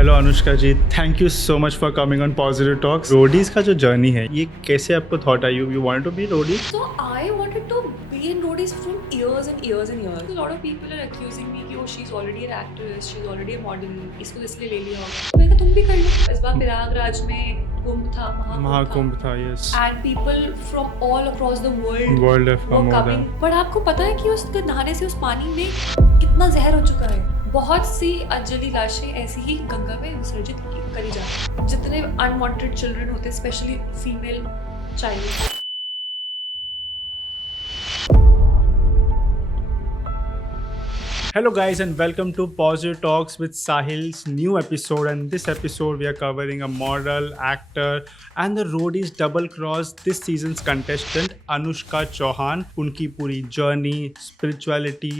Hello Anushka ji, thank you so much for coming on positive talks. Roadies का जो journey है, ये कैसे आपको thought I you want to be roadie? So I wanted to be in roadies from years and years and years. A lot of people are accusing me कि she's already an actress, she's already a model, इसको इसलिए ले लिया होगा। तो मैंने कहा तुम भी कर लो। इस बार प्रयागराज में कुंभ था, महाकुंभ था, yes. And people from all across the world world of were coming. But आपको पता है कि उस नहाने से उस पानी में कितना जहर हो चुका है। बहुत सी अजली लाशें ऐसी ही गंगा में विसर्जित करी जाती हैं। जितने अनवांटेड चिल्ड्रन होते हैं, specially female child. Hello guys and welcome to Positive Talks with Sahil's new episode, and this episode we are covering a model, actor and the roadies double cross this season's contestant Anushka Chauhan. उनकी पूरी journey, spirituality,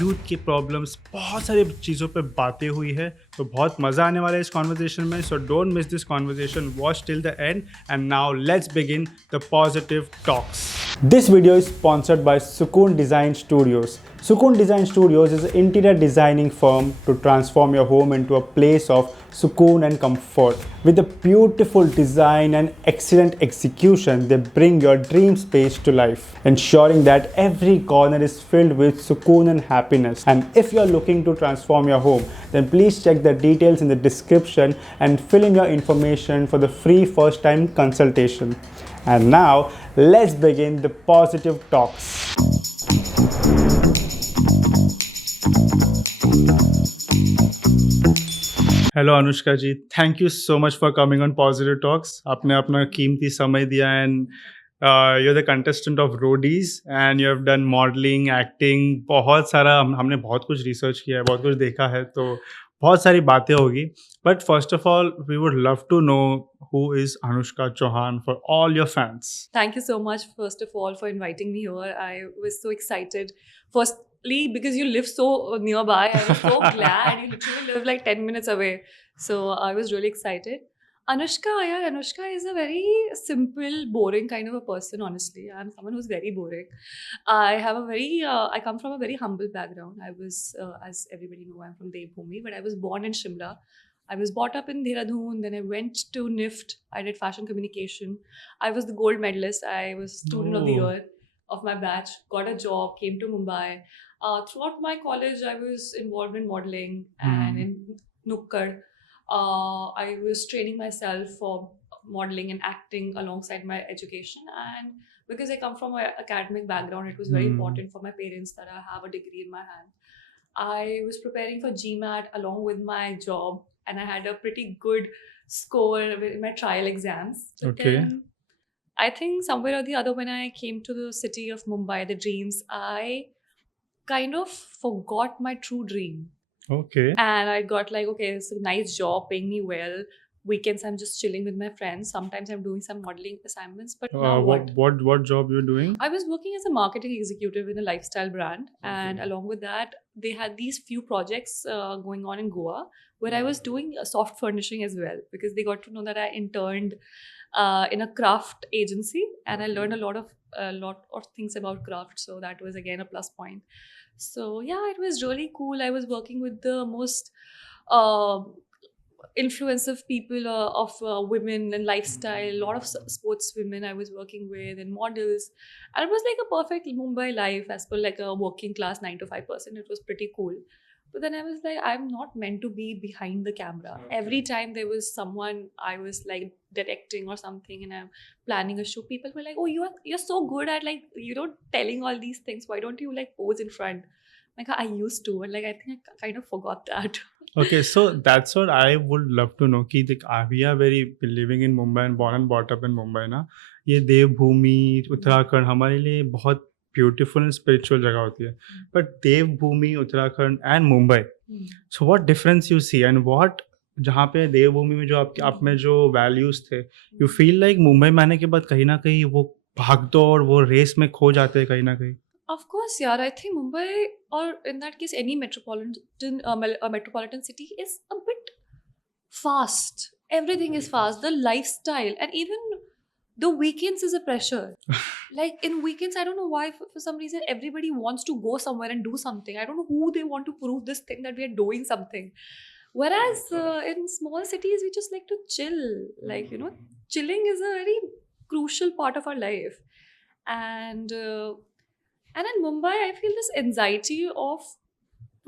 youth की problems, बहुत सारी चीज़ों पे बातें हुई है, तो बहुत मज़ा आने वाला है इस कॉन्वर्जेशन में. So don't miss this conversation, watch till the end and now let's begin the positive talks. This video is sponsored by Sukoon Design Studios. Sukoon Design Studios is an interior designing firm to transform your home into a place of sukoon and comfort. With a beautiful design and excellent execution, they bring your dream space to life, ensuring that every corner is filled with sukoon and happiness. And if you're looking to transform your home, then please check the details in the description and fill in your information for the free first-time consultation. And now, let's begin the positive talks. Hello Anushka ji, thank you so much for coming on positive talks. आपने अपना कीमती समय दिया and you are the contestant of Roadies and you have done modelling, acting, बहुत सारा हमने बहुत कुछ रिसर्च किया है, बहुत कुछ देखा है, तो बहुत सारी बातें होगी. But first of all we would love to know who is Anushka Chauhan for all your fans. Thank you so much, first of all, for inviting me here. I was so excited. Firstly, because you live so nearby, I was so glad. You literally live like 10 minutes away. So I was really excited. Anushka is a very simple, boring kind of a person, honestly. I'm someone who's very boring. I come from a very humble background. I was, as everybody know, I'm from Devbhoomi, but I was born in Shimla. I was brought up in Dehradun, then I went to NIFT. I did fashion communication. I was the gold medalist. I was student of the year of my batch. Got a job, came to Mumbai. Throughout my college, I was involved in modeling and in Nukkad. I was training myself for modeling and acting alongside my education. And because I come from an academic background, it was very important for my parents that I have a degree in my hand. I was preparing for GMAT along with my job, and I had a pretty good score in my trial exams. But then I think somewhere or the other, when I came to the city of Mumbai, the dreams, I kind of forgot my true dream. Okay. And I got like, okay, it's a nice job, paying me well. Weekends, I'm just chilling with my friends. Sometimes I'm doing some modeling assignments. But now what job you're doing? I was working as a marketing executive in a lifestyle brand, and along with that, they had these few projects going on in Goa where I was doing soft furnishing as well, because they got to know that I interned in a craft agency, and I learned a lot of things about craft. So that was again a plus point. So yeah, it was really cool. I was working with the most influensive people of women and lifestyle, a lot of sports women I was working with, and models, and it was like a perfect Mumbai life as per like a working class 9 to 5 person. It was pretty cool. But then I was like, I'm not meant to be behind the camera. Every time there was someone I was like directing or something and I'm planning a show, people were like, oh, you're so good at like, telling all these things, why don't you like pose in front? Like I used to, and like I think I kind of forgot that. Okay, so that's what I would love to know कि we are very living in Mumbai and born and brought up in Mumbai ना, ये देवभूमि उत्तराखंड हमारे लिए बहुत beautiful and spiritual जगह होती है. But Devbhoomi Uttarakhand and Mumbai, so what difference you see and what, जहाँ पे देवभूमि में जो आपके आप में जो वैल्यूज थे, यू फील लाइक मुंबई में आने के बाद कहीं ना कहीं वो भागदौड़, वो रेस में खो जाते हैं कहीं ना कहीं? Of course, yeah. I think Mumbai, or in that case, any metropolitan city is a bit fast. Everything is fast. The lifestyle, and even the weekends is a pressure. Like in weekends, I don't know why, for some reason, everybody wants to go somewhere and do something. I don't know who they want to prove this thing that we are doing something. Whereas in small cities, we just like to chill. Like, you know, chilling is a very crucial part of our life. And in Mumbai, I feel this anxiety of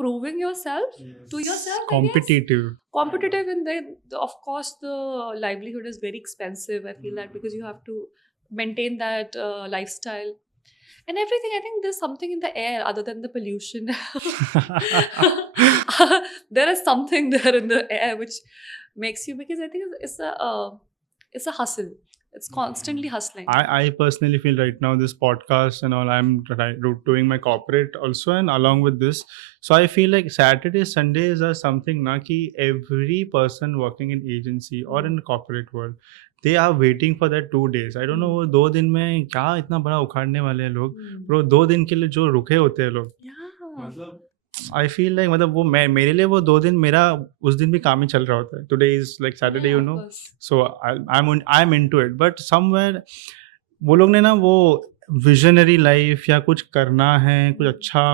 proving yourself to yourself, I guess. Competitive. Competitive, and then of course the livelihood is very expensive. I feel that because you have to maintain that lifestyle and everything. I think there's something in the air other than the pollution. There is something there in the air which makes you, because I think it's a hustle. It's constantly hustling. I personally feel right now this podcast and all, I'm doing my corporate also, and along with this, so I feel like Saturday Sundays are something na ki every person working in agency or in corporate world, they are waiting for that 2 days. I don't know वो 2 दिन में क्या इतना बड़ा उखाड़ने वाले हैं लोग, वो 2 दिन के लिए जो रुके होते हैं लोग, Yeah. मतलब आई फील लाइक मतलब वो मैं मेरे लिए वो 2 दिन मेरा उस दिन भी काम ही चल रहा होता है. Today is like Saturday, Yeah, you of know. course. So I am into it, but somewhere वो लोग ने ना वो विजनरी लाइफ या कुछ करना है, कुछ अच्छा.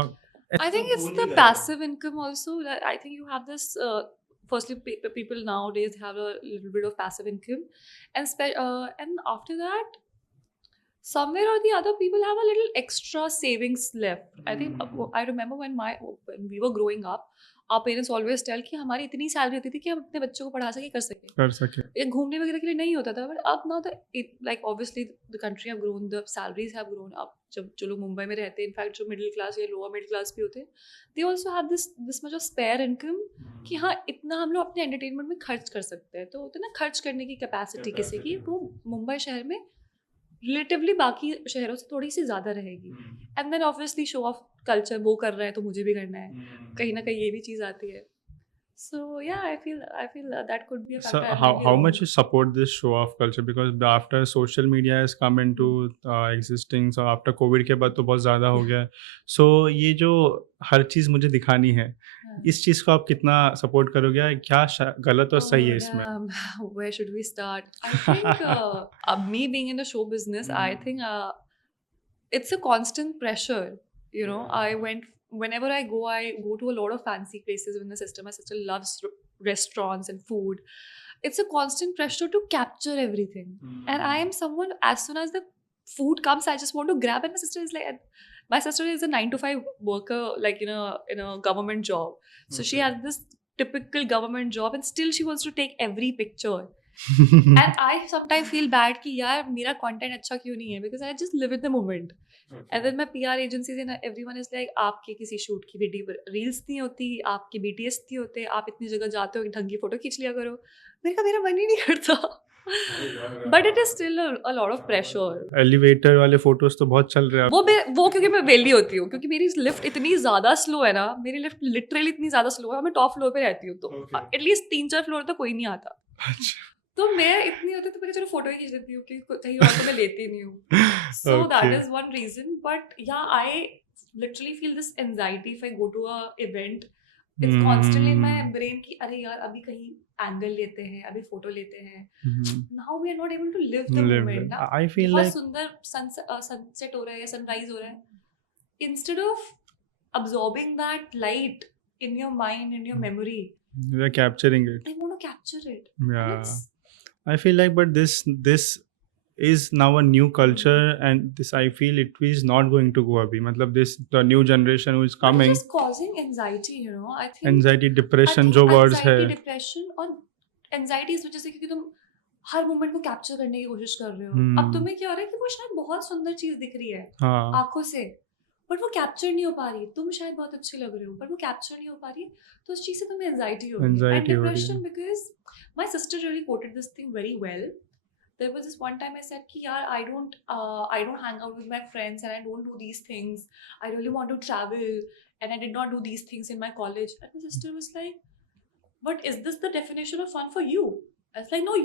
I think it's the passive income also. I think you have this. Firstly, people nowadays have a little bit of passive income, and after that, somewhere or the other, people have a little extra savings left. I think I remember when we were growing up, our parents always tell कि हमारी इतनी salary होती थी कि हम अपने बच्चों को पढ़ा सके, कर सके. कर सके. ये घूमने वगैरह के लिए नहीं होता था. बट अब now like obviously the country have grown, the salaries have grown up. जब जो लोग मुंबई में रहते हैं, इनफैक्ट जो मिडिल क्लास या लोअर मिडिल क्लास भी होते हैं, they also have this much of spare income कि हाँ इतना हम लोग अपने एंटरटेनमेंट में खर्च कर सकते हैं. तो होता है ना खर्च करने की कैपेसिटी किसी की, वो मुंबई शहर में रिलेटिवली बाकी शहरों से थोड़ी सी ज़्यादा रहेगी. And then obviously show off culture, वो कर रहा है तो मुझे भी करना है, कहीं ना कहीं ये भी चीज़ आती है. So yeah, I feel that could be a So factor. how much you support this show off culture, because after social media has come into existing, so after COVID के बाद तो बहुत ज़्यादा हो गया है. So ये जो हर चीज़ मुझे दिखानी है, इस चीज़ को आप कितना सपोर्ट करोगे, क्या गलत और सही है इसमें? Where should we start? I think me being in the show business, I think it's a constant pressure. You know, whenever I go to a lot of fancy places when the sister, my sister loves restaurants and food. It's a constant pressure to capture everything. And I am someone, as soon as the food comes, I just want to grab, and my sister is a 9 to 5 worker, like in a government job. So she has this typical government job, and still she wants to take every picture. And I sometimes feel bad कि यार मेरा content अच्छा क्यों नहीं है, because I just live in the moment. And then my PR agencies and everyone is like, आपके किसी shoot की वीडियो रील्स नहीं होती, आपके BTS नहीं होते, आप इतनी जगह जाते हो, ढंग की फोटो खींच लिया करो. मेरा मन ही नहीं करता. But it is still a lot of pressure. Elevator वाले फोटोज तो बहुत चल रहे हैं. वो क्योंकि मैं वेली होती हूँ, क्योंकि मेरी लिफ्ट इतनी ज़्यादा स्लो है ना, मेरी लिफ्ट लिटरली इतनी ज़्यादा स्लो है, मैं टॉप फ्लोर पे रहती हूँ, तो एटलीस्ट 3-4 फ्लोर तक कोई नहीं आता. तो मैं इतनी होती तो मैं चलो फोटो ही खींच लेती हूँ, कि कहीं और तो मैं लेती नहीं हूँ. So that is one reason. But yeah, I literally feel this anxiety if I go to a event. It's constantly in my brain कि अरे यार अभी कहीं एंगल लेते हैं, अभी फोटो लेते हैं. Now we are not able to live the moment. I feel बहुत like सुंदर sunset हो रहा है या sunrise हो रहा है. Instead of absorbing that light in your mind, in your memory, we are capturing it. I want to capture it. Yeah. I feel like, but this is now a new culture, and this I feel it is not going to go abhi. मतलब the new generation who is coming. It's just causing anxiety, you know. I think anxiety, depression जो words है. Anxiety, depression और anxiety इस वजह से क्योंकि तुम हर moment को कैप्चर करने की कोशिश कर रहे हो. अब तुम्हें क्या हो रहा है कि वो शायद बहुत सुंदर चीज दिख रही है आंखों से, बट वो कैप्चर नहीं हो पा रही. तुम शायद बहुत अच्छे लग रहे हो, बट वो कैप्चर नहीं हो पा रही, तो उस चीज से तुम्हें एंजाइटी हो रही है. And depression, because my sister really coated this thing very well. There was this one time I said कि यार I don't hang out with my friends and I don't do these things. I really want to travel and I did not do these things in my college. And my sister was like, but is this the definition of fun for you? I was like, no,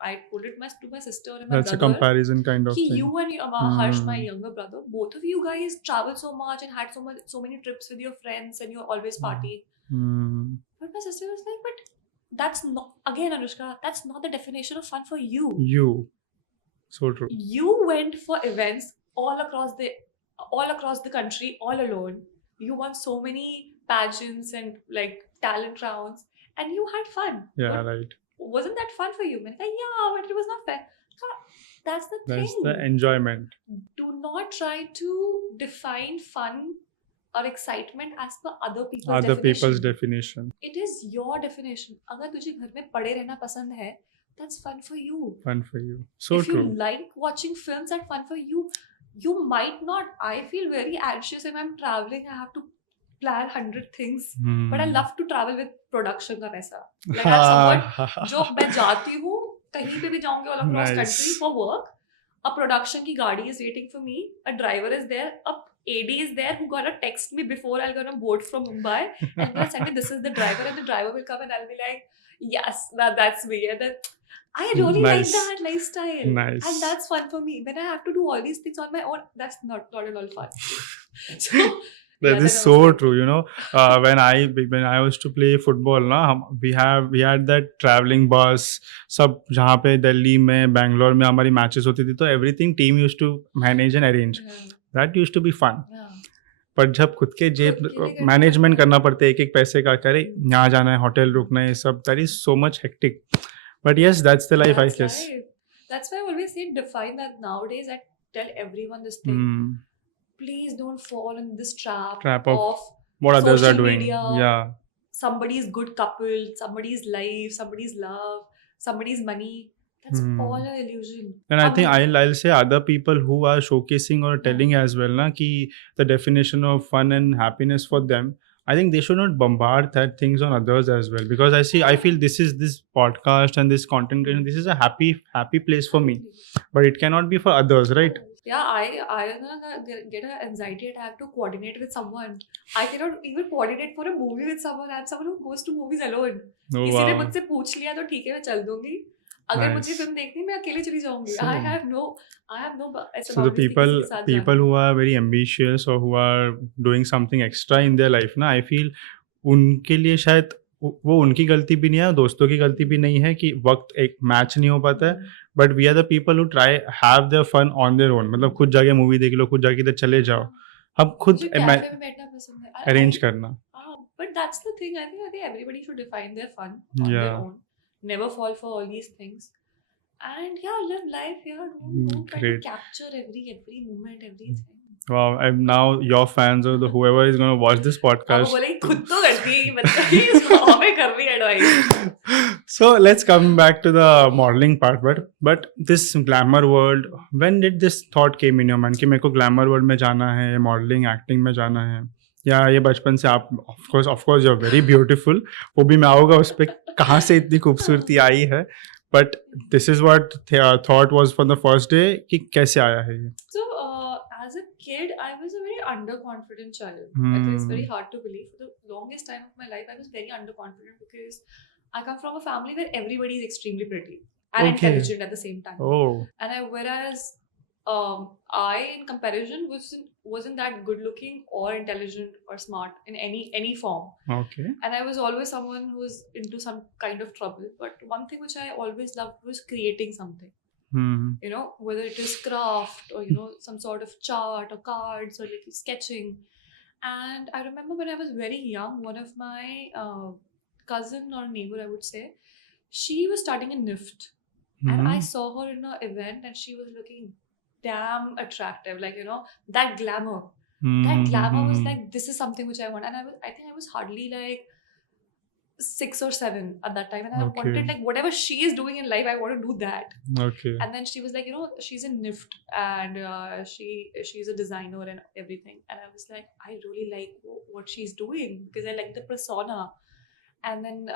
I told it to my sister and my brother. That's a comparison kind of thing. You and Harsh, my younger brother, both of you guys travel so much and had so many trips with your friends and you're always partying. But my sister was like, but that's not, again Anushka, that's not the definition of fun for you. So true. You went for events all across the country all alone. You won so many pageants and like talent rounds, and you had fun. Yeah, But right. wasn't that fun for you? मैंने कहा, yeah, but it was not fair. कहा, that's the That's thing. the enjoyment. Do not try to define fun or excitement as per other people's Other people's definition. definition. It is your definition. अगर तुझे घर में पड़े रहना पसंद है, that's fun for you. Fun for you. So if true. you like watching films, that's fun for you. You might not. I feel very anxious if I'm traveling. I have to plan 100 things. But I love to travel with production का पैसा. Like I'm someone जो मैं जाती हूँ कहीं पे भी जाऊँगी all across Nice. country for work. A production की गाड़ी is waiting for me. A driver is there. A AD is there who gonna text me before I'll gonna board from Mumbai and gonna send me this is the driver, and the driver will come and I'll be like, yes, that's me. And then I really like Nice. that lifestyle. Nice. And that's fun for me. When I have to do all these things on my own, that's not at all fun. So That yeah, is then I so was like, true. You know, when I was to play football, ना we had that traveling bus. सब जहाँ पे दिल्ली में, बैंगलोर में हमारी matches होती थी, तो everything team used to manage and arrange. yeah, That used to be fun. yeah. पर जब खुद के जेब खुद के लिए करना मैनेजमेंट पड़ता है। करना पड़ता है एक एक पैसे का, करे यहाँ जाना है, होटल रुकना है, सब that is so much hectic. But yes, that's the life, That's I guess. right. That's why I always say define that. Nowadays I tell everyone this thing. Please don't fall in this trap of what others are social doing. media. Yeah. Somebody's good couple, somebody's life, somebody's love, somebody's money. That's all an illusion. And I think I'll say other people who are showcasing or telling as well na ki the definition of fun and happiness for them, I think they should not bombard that things on others as well, because I feel this podcast and this content creation, this is a happy place for me, but it cannot be for others, right? Yeah, I get an anxiety attack to coordinate with someone. I cannot even coordinate for a movie with someone. I'm someone who goes to movies alone. Oh, किसी ने wow. मुझसे पूछ लिया तो ठीक है मैं चल दूंगी. अगर Nice. मुझे फिल्म देखनी मैं अकेले चली जाऊंगी. So- I have no ऐसे So the boundaries कि किसी के साथ people who are very ambitious or who are doing something extra in their life ना, I feel उनके लिए शायद वो उनकी गलती भी नहीं है, दोस्तों की गलती भी नहीं है कि वक्त एक मैच नहीं हो पाता है, but we are the people who try have their fun on their own. मतलब खुद जाके मूवी देख लो, खुद जाके इधर चले जाओ, हम खुद मुझे कैफे में बैठना पसंद है. अरेंज करना. But that's the thing. I think everybody should define their fun on their Yeah. own. Never fall for all these things. And yeah, live life. Yeah, don't try to Great. capture every moment, everything. Wow, I'm now your fans or the whoever is going to watch this अब वो podcast. बोले खुद तो करती मतलब हमें कर रही advice. So let's come back to the modeling part, but this glamour world, when did this thought came in your mind कि मेरे को glamour world में जाना है, modeling acting में जाना है, या ये बचपन से आप of course you're very beautiful, वो भी मैं आऊँगा उस पर कहाँ से इतनी खूबसूरती आई है, but this is what thought was from the first day कि कैसे आया है ये. So as a kid, I was a very underconfident child. I think it's very hard to believe. For the longest time of my life, I was very underconfident because I come from a family where everybody is extremely pretty and Okay. intelligent at the same time. Oh, And whereas I, in comparison, wasn't that good looking or intelligent or smart in any form. okay. And I was always someone who was into some kind of trouble. But one thing which I always loved was creating something. You know, whether it is craft or, you know, some sort of chart or cards or little sketching. And I remember when I was very young, one of my cousin or neighbor, I would say, she was starting in NIFT. And I saw her in an event and she was looking damn attractive. Like, you know, that glamour. That glamour was like, this is something which I want. And I think I was hardly like 6 or 7 at that time. And I Okay. wanted, like, whatever she is doing in life, I want to do that. Okay. And then she was like, you know, she's in NIFT and she's a designer and everything. And I was like, I really like what she's doing because I like the persona. And then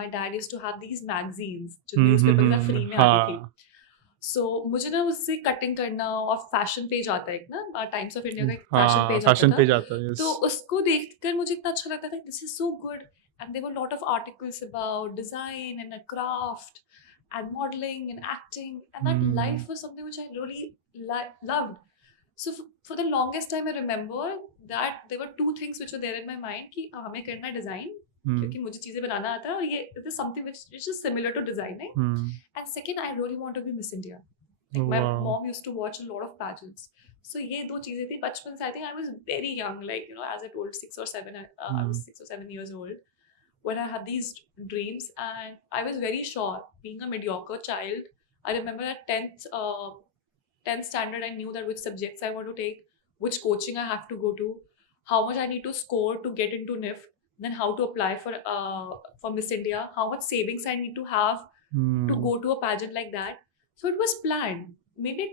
my dad used to have these magazines, जो newspaper के साथ free में आती थी. So मुझे ना उससे cutting करना और फैशन पेज आता है एक ना, टाइम्स ऑफ इंडिया का एक फैशन पेज आता था. yes. तो उसको देखकर मुझे इतना अच्छा लगता था, this is so good. And there were a lot of articles about design and craft and modeling and acting. And that life was something which I really loved. So for the longest time, I remember that there were two things which were there in my mind कि हमें करना है design क्योंकि मुझे चीजें बनाना आता है और ये it is something which is similar to designing. And second, I really want to be Miss India. Like my mom used to watch a lot of pageants. So ये दो चीजें थी बचपन से. I think I was very young, like, you know, as I told 6 or 7, I was 6 or 7 years old. when I had these dreams, and I was very sure, being a mediocre child, I remember at 10th standard, I knew that which subjects I want to take, which coaching I have to go to, how much I need to score to get into NIF, then how to apply for Miss India, how much savings I need to have to go to a pageant like that. So it was planned. Maybe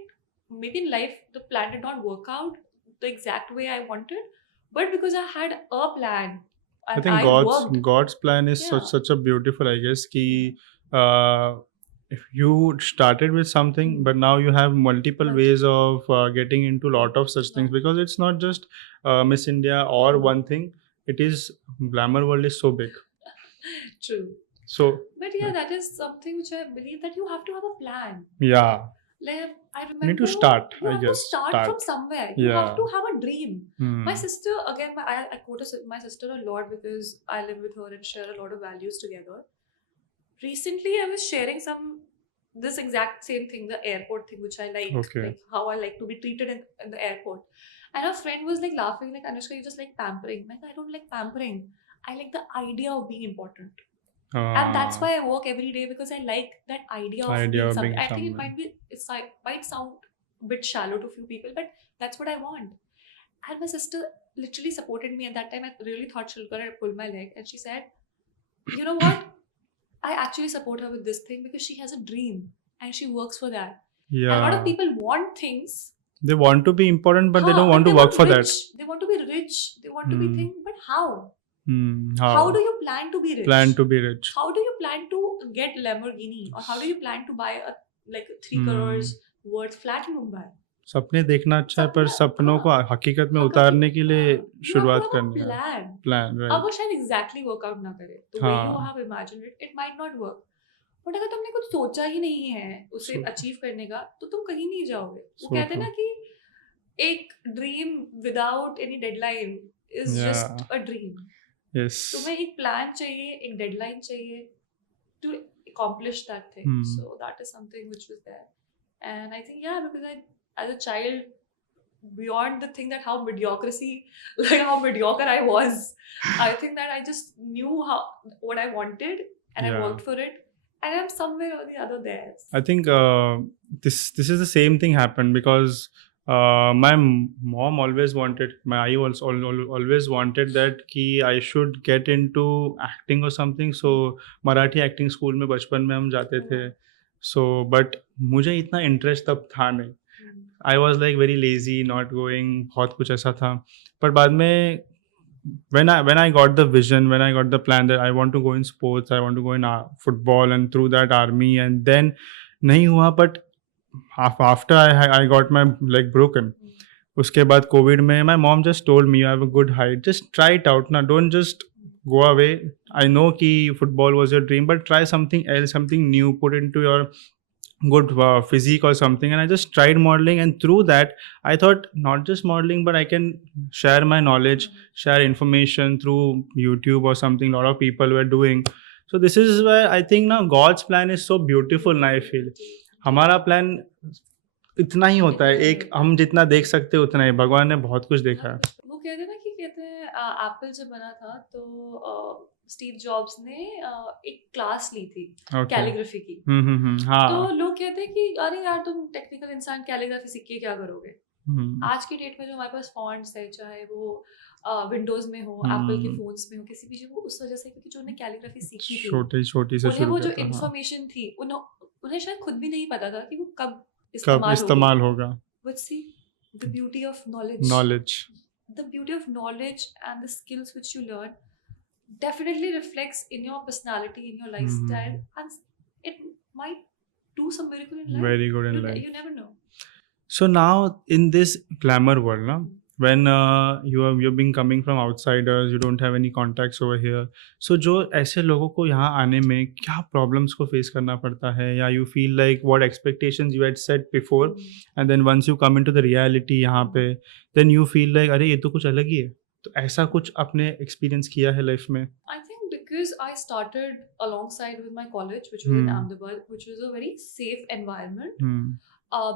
in life the plan did not work out the exact way I wanted, but because I had a plan I and think I worked. God's plan is Yeah. such a beautiful, I guess, कि uh, if you started with something, but now you have multiple Right. ways of getting into lot of such things, Right. because it's not just Miss India or one thing. It is, glamour world is so big. True. So But yeah, that is something which I believe that you have to have a plan. yeah, Like I you remember, need to start. you I have to guess start from somewhere. You have Yeah. to have a dream. My Hmm. sister, again, I quote my sister a lot because I live with her and share a lot of values together. Recently, I was sharing this exact same thing, the airport thing, which I Okay. like how I like to be treated in the airport. And her friend was like laughing, like, Anushka, you just like pampering. Like, I don't like pampering. I like the idea of being important. And that's why I work every day, because I like that idea of Idea being of something. being I think someone. it might sound a bit shallow to a few people, but that's what I want. And my sister literally supported me at that time. I really thought she'll gonna pull my leg, and she said, "You know what? I actually support her with this thing because she has a dream and she works for that." And a lot of Yeah. people want things, They want to be important, but they don't but want they to work want for that. rich. They want to be rich. They want to be Hmm. thing, but how? How? How do you plan to be rich? Plan to be rich. How do you plan to get Lamborghini, or how do you plan to buy a like 3 crores worth flat in Mumbai? सपने देखना अच्छा है, पर सपना, सपनों को हाँ, हकीकत में हाँ, उतारने के लिए you have to शुरुआत have a करनी है. plan. प्लान, अब राइट. वो शायद exactly work out ना करे, the way you हाँ. have imagined it, it might not work. But अगर तुमने कुछ सोचा ही नहीं है उसे So- अचीव करने का, तो तुम कहीं नहीं जाओगे. वो So कहते हैं true. ना कि एक dream without any deadline is Yeah. Just a dream. Yes. तुम्हें एक प्लान चाहिए, एक डेडलाइन चाहिए to accomplish that thing. Hmm. So that is something which was there. And I think, yeah, because I, as a child, beyond the thing that how mediocrity, like how mediocre I was, I think that I just knew what I wanted, and I Yeah. worked for it, and I'm somewhere or the other there. I think this is the same thing happened because my mom always wanted, my I also always wanted that कि I should get into acting or something. So Marathi acting school में बचपन में हम जाते थे. So but मुझे इतना interest तब था नहीं. I was like very lazy, not going, बहुत कुछ ऐसा था. पर बाद में when I got the vision, when I got the plan that I want to go in sports, I want to go in football, and through that army, and then नहीं हुआ. But after I got my leg broken, उसके बाद Covid में my mom just told me, you have a good height, just try it out ना, don't just go away. I know कि football was your dream, but try something else, something new, put into your good physique or something. And I just tried modeling, and through that I thought, not just modeling, but I can share my knowledge, share information through YouTube or something. A lot of people were doing. So this is where I think now God's plan is so beautiful now. I feel हमारा plan इतना ही होता है, एक हम जितना देख सकते हैं उतना ही. भगवान ने बहुत कुछ देखा है. वो कहते हैं ना कि कहते हैं एप्पल जब बना था तो स्टीव जॉब्स ने एक क्लास ली थी कैलीग्राफी की. हाँ. तो लोग कहते हैं कि अरे यार तुम टेक्निकल इंसान कैलीग्राफी सीख के क्या करोगे. आज की डेट में जो हमारे पास फॉन्ट्स है, चाहे वो विंडोज में हो, एप्पल के फोन्स में हो, किसी भी वो उस वजह से, क्योंकि जो उन्हें कैलीग्राफी सीखी थी, छोटी से उन्हें शुरू वो जो किया था. इन्फॉर्मेशन थी, उन्हें शायद खुद भी नहीं पता था कि वो कब कब इस्तेमाल होगा. But see, the beauty of knowledge, the beauty of knowledge and the skills which you learn definitely reflects in your personality, in your lifestyle, and it might do some miracle in life. Very good in life. You never know. So now in this glamour world, na, when you've been coming from outsiders, you don't have any contacts over here. So जो ऐसे लोगों को यहाँ आने में क्या problems को face करना पड़ता है, या you feel like what expectations you had set before, and then once you come into the reality यहाँ पे, then you feel like अरे ये तो कुछ अलग ही है. तो ऐसा कुछ आपने experience किया है life में? I think because I started alongside with my college, which was in Ahmedabad, which was a very safe environment.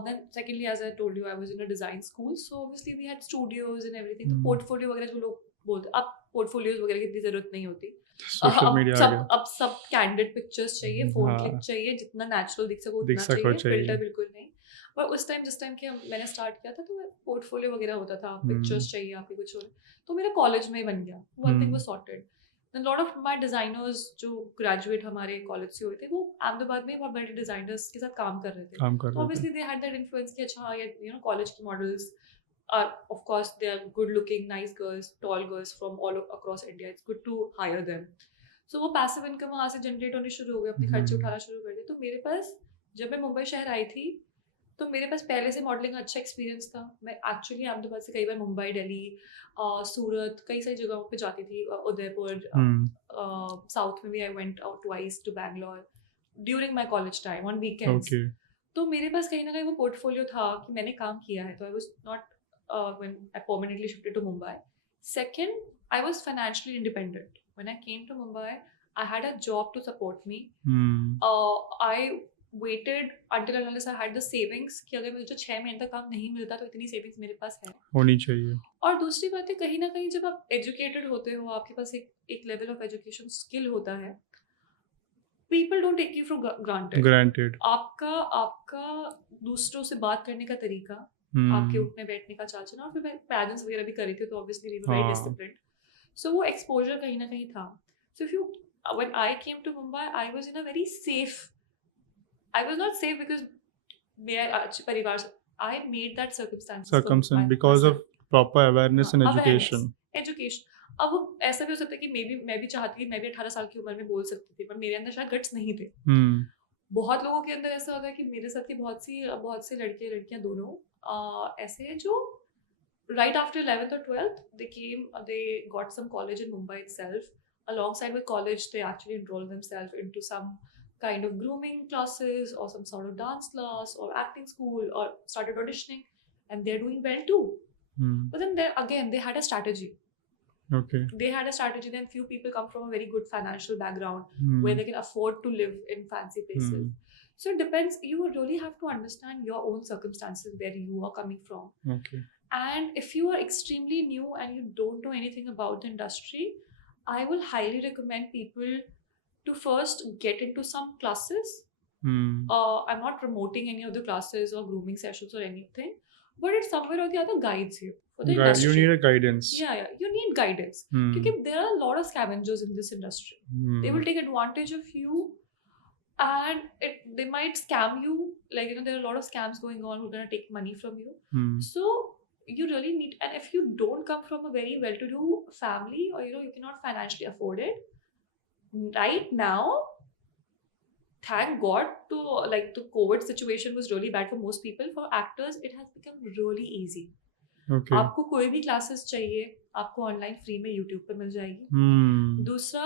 Then secondly, as I told you, I was in a design school, so obviously we had studios and everything. तो portfolio वगैरह जो लोग बोलते, अब portfolios वगैरह की इतनी जरूरत नहीं होती. सोशल मीडिया आ गया। अब सब कैंडिड पिक्चर्स चाहिए, फोन क्लिक हाँ, चाहिए, जितना नेचुरल दिख सको दिख उतना सको चाहिए, चाहिए। फिल्टर बिल्कुल नहीं। पर उस टाइम जिस टाइम के मैंने स्टार्ट किया था तो पोर्टफोलियो वगैरह होता था, पिक्चर्स चाहिए आपके कुछ और, तो मेरा कॉलेज में ही बन गया, one thing was sorted. Then lot of my designers जो ग्रेजुएट हमारे कॉलेज से हुए थे वो अहमदाबाद में बहुत बड़े डिजाइनर्स के साथ काम कर रहे थे, काम कर तो रहे थे। Obviously they had that influence कि अच्छा ये कॉलेज की models are of course they are good looking nice girls tall girls from all across India, it's good to hire them. So वो पैसिव इनकम वहाँ से जनरेट होनी शुरू हो गई, अपने खर्चे उठाना शुरू कर दिए। तो मेरे पास जब मैं मुंबई शहर आई थी तो मेरे पास पहले से मॉडलिंग का अच्छा एक्सपीरियंस था। मैं एक्चुअली अहमदाबाद से कई बार मुंबई, दिल्ली, सूरत, कई सारी जगहों पे जाती थी, उदयपुर, साउथ में भी I went out twice to Bangalore during my college time on weekends. Okay. तो मेरे पास कहीं ना कहीं वो पोर्टफोलियो था कि मैंने काम किया है, तो आई was not when I permanently shifted to Mumbai. Second, I was financially independent. When I came to Mumbai, I had a job to support me. I waited until unless I had the savings कि अगर मुझे 6 महीने तक काम नहीं मिलता तो इतनी सेविंग्स मेरे पास है। होनी चाहिए। और दूसरी बात है, कहीं ना कहीं जब आप एजुकेटेड होते हो, आपके पास एक लेवल ऑफ एजुकेशन स्किल होता है, people don't take you for granted. आपका आपका दूसरों से बात करने का तरीका, आपके उठने बैठने का चाल चलना, और फिर मैं पैजेंट्स वगैरह भी कर रही थी तो obviously we were very disciplined, so वो एक्सपोजर कहीं ना कहीं था। So if you when I came to Mumbai I was in a very safe, I was not safe because मेरे अच्छे परिवार से, I made that circumstance because of proper awareness and education. Education. अब वो ऐसा भी हो सकता है कि मैं भी चाहती थी, मैं भी 18 साल की उम्र में बोल सकती थी, पर मेरे अंदर शायद गट्स नहीं थे। बहुत लोगों के अंदर ऐसा होता है कि मेरे साथ की बहुत सी लड़के लड़कियां दोनों ऐसे हैं जो right after 11th or 12th they got some college in Mumbai itself. Alongside with college they actually enrolled themselves into some kind of grooming classes or some sort of dance class or acting school or started auditioning, and they're doing well too. But then there again they had a strategy. Okay. They had a strategy. Then few people come from a very good financial background where they can afford to live in fancy places. So it depends. You really have to understand your own circumstances, where you are coming from. Okay. And if you are extremely new and you don't know anything about the industry, I will highly recommend people to first get into some classes. I'm not promoting any of the classes or grooming sessions or anything, but it somewhere or the other guides you for the industry. You need a guidance. Yeah, you need guidance. Because there are a lot of scavengers in this industry. They will take advantage of you, and they might scam you. Like, there are a lot of scams going on who are going to take money from you. So you really need, and if you don't come from a very well-to-do family, or you cannot financially afford it right now, thank God to the COVID situation was really bad for most people. For actors it has become really easy. Okay. आपको कोई भी classes चाहिए आपको online free में YouTube पे मिल जाएगी। दूसरा,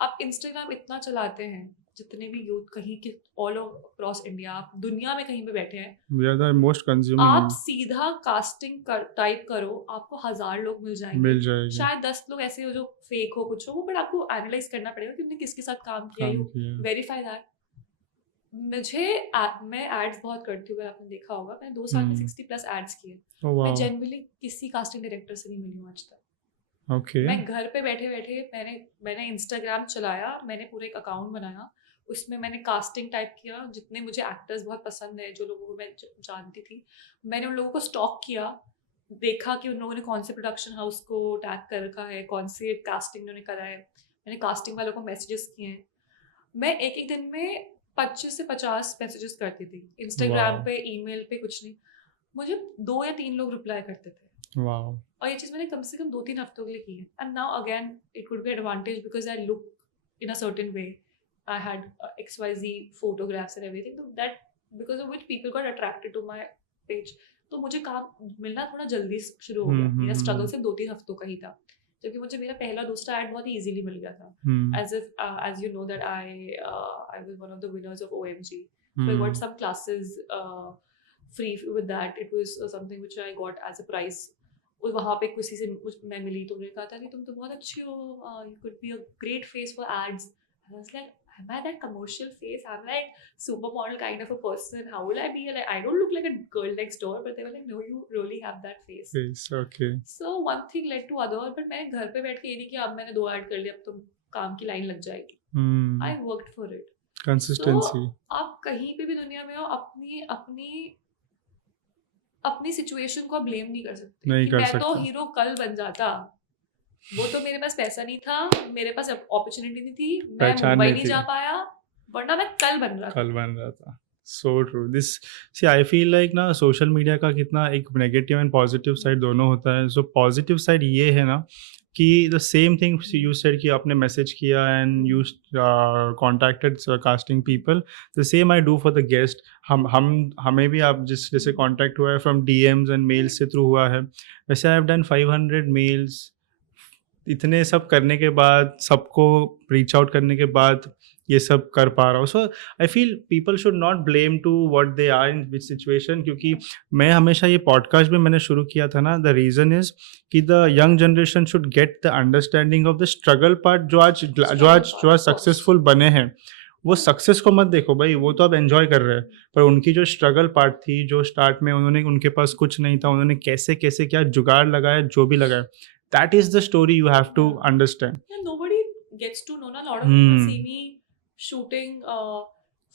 आप इंस्टाग्राम इतना चलाते हैं, जितने भी यूथ कहीं के ऑल अक्रॉस इंडिया, आप दुनिया में कहीं पे बैठे हैं, we are the most consuming. आप सीधा कास्टिंग टाइप करो, आपको 1000 लोग मिल जाएंगे। शायद 10 लोग ऐसे हो जो फेक हो कुछ हो वो, बट आपको एनालाइज करना पड़ेगा कि उन्होंने किसके साथ काम किया, यू वेरीफाई दैट। मैं एड्स बहुत करती हूँ, अगर आपने देखा होगा, मैंने 2 साल में 60+ एड्स किए। मैं जनरली किसी कास्टिंग डायरेक्टर से नहीं मिली हूँ आज तक। Okay. मैं घर पे बैठे बैठे मैंने इंस्टाग्राम चलाया, मैंने पूरा एक अकाउंट बनाया, उसमें मैंने कास्टिंग टाइप किया, जितने मुझे एक्टर्स बहुत पसंद है, जो लोगों को मैं जानती थी, मैंने उन लोगों को स्टॉक किया, देखा कि उन लोगों ने कौन से प्रोडक्शन हाउस को टैग कर रखा है, कौन से कास्टिंग उन्होंने करा है, मैंने कास्टिंग वालों को मैसेजेस किए हैं। मैं एक दिन में 25 से 50 मैसेजेस करती थी, इंस्टाग्राम पे, ईमेल पे, कुछ नहीं, मुझे 2 या 3 लोग रिप्लाई करते थे। और ये चीज़ मैंने कम से कम 2-3 हफ्तों के लिए की है। And now again it would be advantage because I look in a certain way, I had XYZ photographs and everything, so that because of which people got attracted to my page. तो मुझे काम मिलना थोड़ा जल्दी शुरू हो गया। मेरा स्ट्रगल सिर्फ 2-3 हफ्तों का ही था, जबकि मुझे मेरा पहला दूसरा एड बहुत ही इजीली मिल गया था। as you know that I was one of the winners of OMG, so I got some classes free with that. It was something which I got as a prize. और वहाँ पे किसी से मैं मिली तो उन्होंने कहा था कि तुम तो बहुत अच्छी हो, you could be a great face for ads. I was like, am I that commercial face? I'm like supermodel kind of a person. How will I be? Like, I don't look like a girl next door. But they were like, no, you really have that face. Okay. So one thing led to other. But मैंने घर पे बैठ के ये नहीं कि अब मैंने 2 ऐड कर लिया, अब तो काम की लाइन लग जाएगी. Hmm. I worked for it. Consistency. तो आप कहीं पे भी दुनिया में हो, अपनी सिचुएशन को ब्लेम नहीं कर सकते नहीं कि कर मैं तो सकते. हीरो कल बन जाता, वो तो मेरे पास पैसा नहीं था, मेरे पास अपॉर्चुनिटी नहीं थी, मैं पहचान मुंबई नहीं नहीं थी. जा पाया, वरना मैं कल बन रहा था. कल बन रहा था. So true. This, see, I feel like ना सोशल मीडिया का कितना एक नेगेटिव एंड पॉजिटिव साइड दोनों होता है. सो पॉजिटिव साइड ये है ना कि the same thing you said कि आपने मैसेज किया and you contacted casting people, the same I do for the guest. हमें भी आप जैसे कॉन्टैक्ट हुआ है फ्रॉम डीएम्स एंड मेल्स से थ्रू हुआ है, वैसे आई हैव डन 500 मेल्स. इतने सब करने के बाद, सबको रीच आउट करने के बाद ये सब कर पा रहा हूँ. So I feel people should not blame to what they are in which situation. क्योंकि मैं हमेशा ये पॉडकास्ट भी मैंने शुरू किया था ना, द रीज़न इज़ कि the young generation should get the understanding of the struggle part. जो आज सक्सेसफुल बने हैं, वो सक्सेस को मत देखो भाई, वो तो आप एंजॉय कर रहे हैं, पर उनकी जो स्ट्रगल पार्ट थी, जो स्टार्ट में उनके पास कुछ नहीं था, उन्होंने कैसे कैसे क्या जुगाड़ लगाया, जो भी लगाया, that is the story you have to understand. Yeah, nobody gets to know. A lot of people see me shooting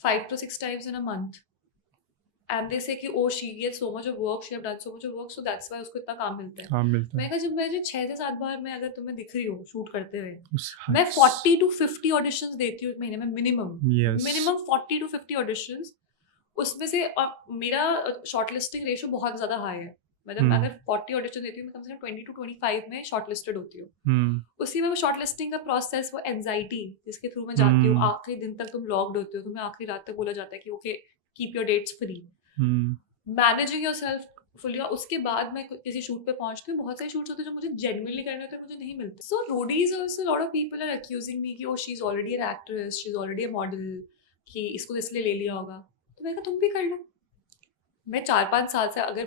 5 to 6 times in a month, and they say कि oh she gets so much of work, she have done so much of work, so that's why उसको इतना काम मिलता है. हाँ, मिलता है. मैंने कहा जब मैं 6 से 7 बार मैं अगर तुम्हें दिख रही हूँ शूट करते हुए, हाँ, मैं 40 to 50 ऑडिशंस देती हूँ एक महीने में minimum. yes. Minimum 40 to 50 auditions. उसमें से मेरा शॉर्टलिस्टिंग रेशियो बहुत ज़्यादा हाई है. मतलब अगर 40 ऑडिशन देती हूँ, मैं कम से कम 20 to 25 में शॉर्टलिस्टेड होती हूँ. उसी में वो शॉर्टलिस्टिंग का प्रोसेस, वो एंजाइटी जिसके थ्रू मैं जाती हूँ, आखिरी दिन तक तुम लॉग्ड होते हो, तुम्हें आखिरी रात तक बोला जाता है कि okay keep your dates free, managing yourself fully. उसके बाद मैं किसी शूट पे पहुंचती हूँ. बहुत सारे शूट्स होते हैं जो मुझे जेन्युइनली करने होते हैं, मुझे नहीं मिलते. So Roadies also lot of people are accusing me कि oh she is already an actress, she is already a model, कि इसको इसलिए ले लिया होगा. तो मैंने कहा तुम भी कर लो. मैं 4-5 साल से अगर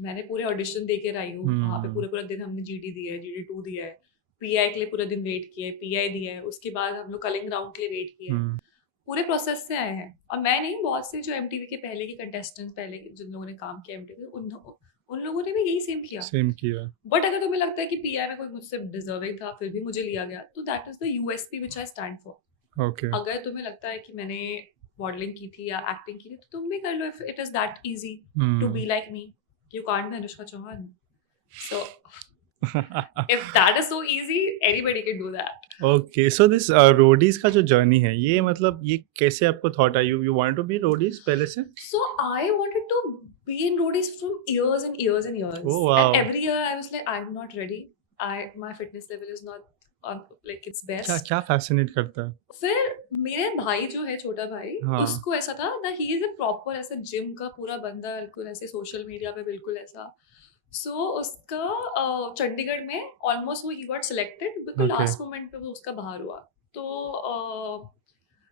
मैंने पूरे ऑडिशन दे के आई हूँ, वहाँ पे पूरा दिन हमने जीडी दिया है, GD2 दिया है, पीआई के लिए पूरा दिन वेट किया है, पीआई दिया है, उसके बाद हम लोग कलिंग राउंड के लिए वेट किया है. पूरे प्रोसेस से आए हैं. और मैं नहीं, बहुत से जो एमटीवी के पहले के कंटेस्टेंट्स, पहले जिन लोगों ने काम किया एमटीवी, उन लोगों ने भी यही सेम किया. बट अगर तुम्हें लगता है कि पीआई में कोई मुझसे डिजर्विंग था फिर भी मुझे लिया गया, तो that is the USP which I stand for. अगर तुम्हें लगता है कि मैंने मॉडलिंग की थी या एक्टिंग की थी, तो तुम भी कर लो. If it is that easy to be like me, you can't be Anushka Chauhan. So if that is so easy, anybody can do that. Okay, so this roadies का जो जर्नी है, ये मतलब ये कैसे आपको thought I, you wanted to be roadies पहले से? So I wanted to be in roadies from years and years and years. Oh wow. And every year I was like, I'm not ready. My fitness level is not like its best. क्या fascinate करता है? फिर मेरे भाई जो है, छोटा भाई, उसको ऐसा था that he is a proper ऐसा जिम का पूरा बंदा, बिल्कुल ऐसे सोशल मीडिया पे बिल्कुल ऐसा. सो उसका चंडीगढ़ में ऑलमोस्ट वो ही गॉट सिलेक्टेड, बिल्कुल लास्ट मोमेंट पे वो उसका बाहर हुआ. तो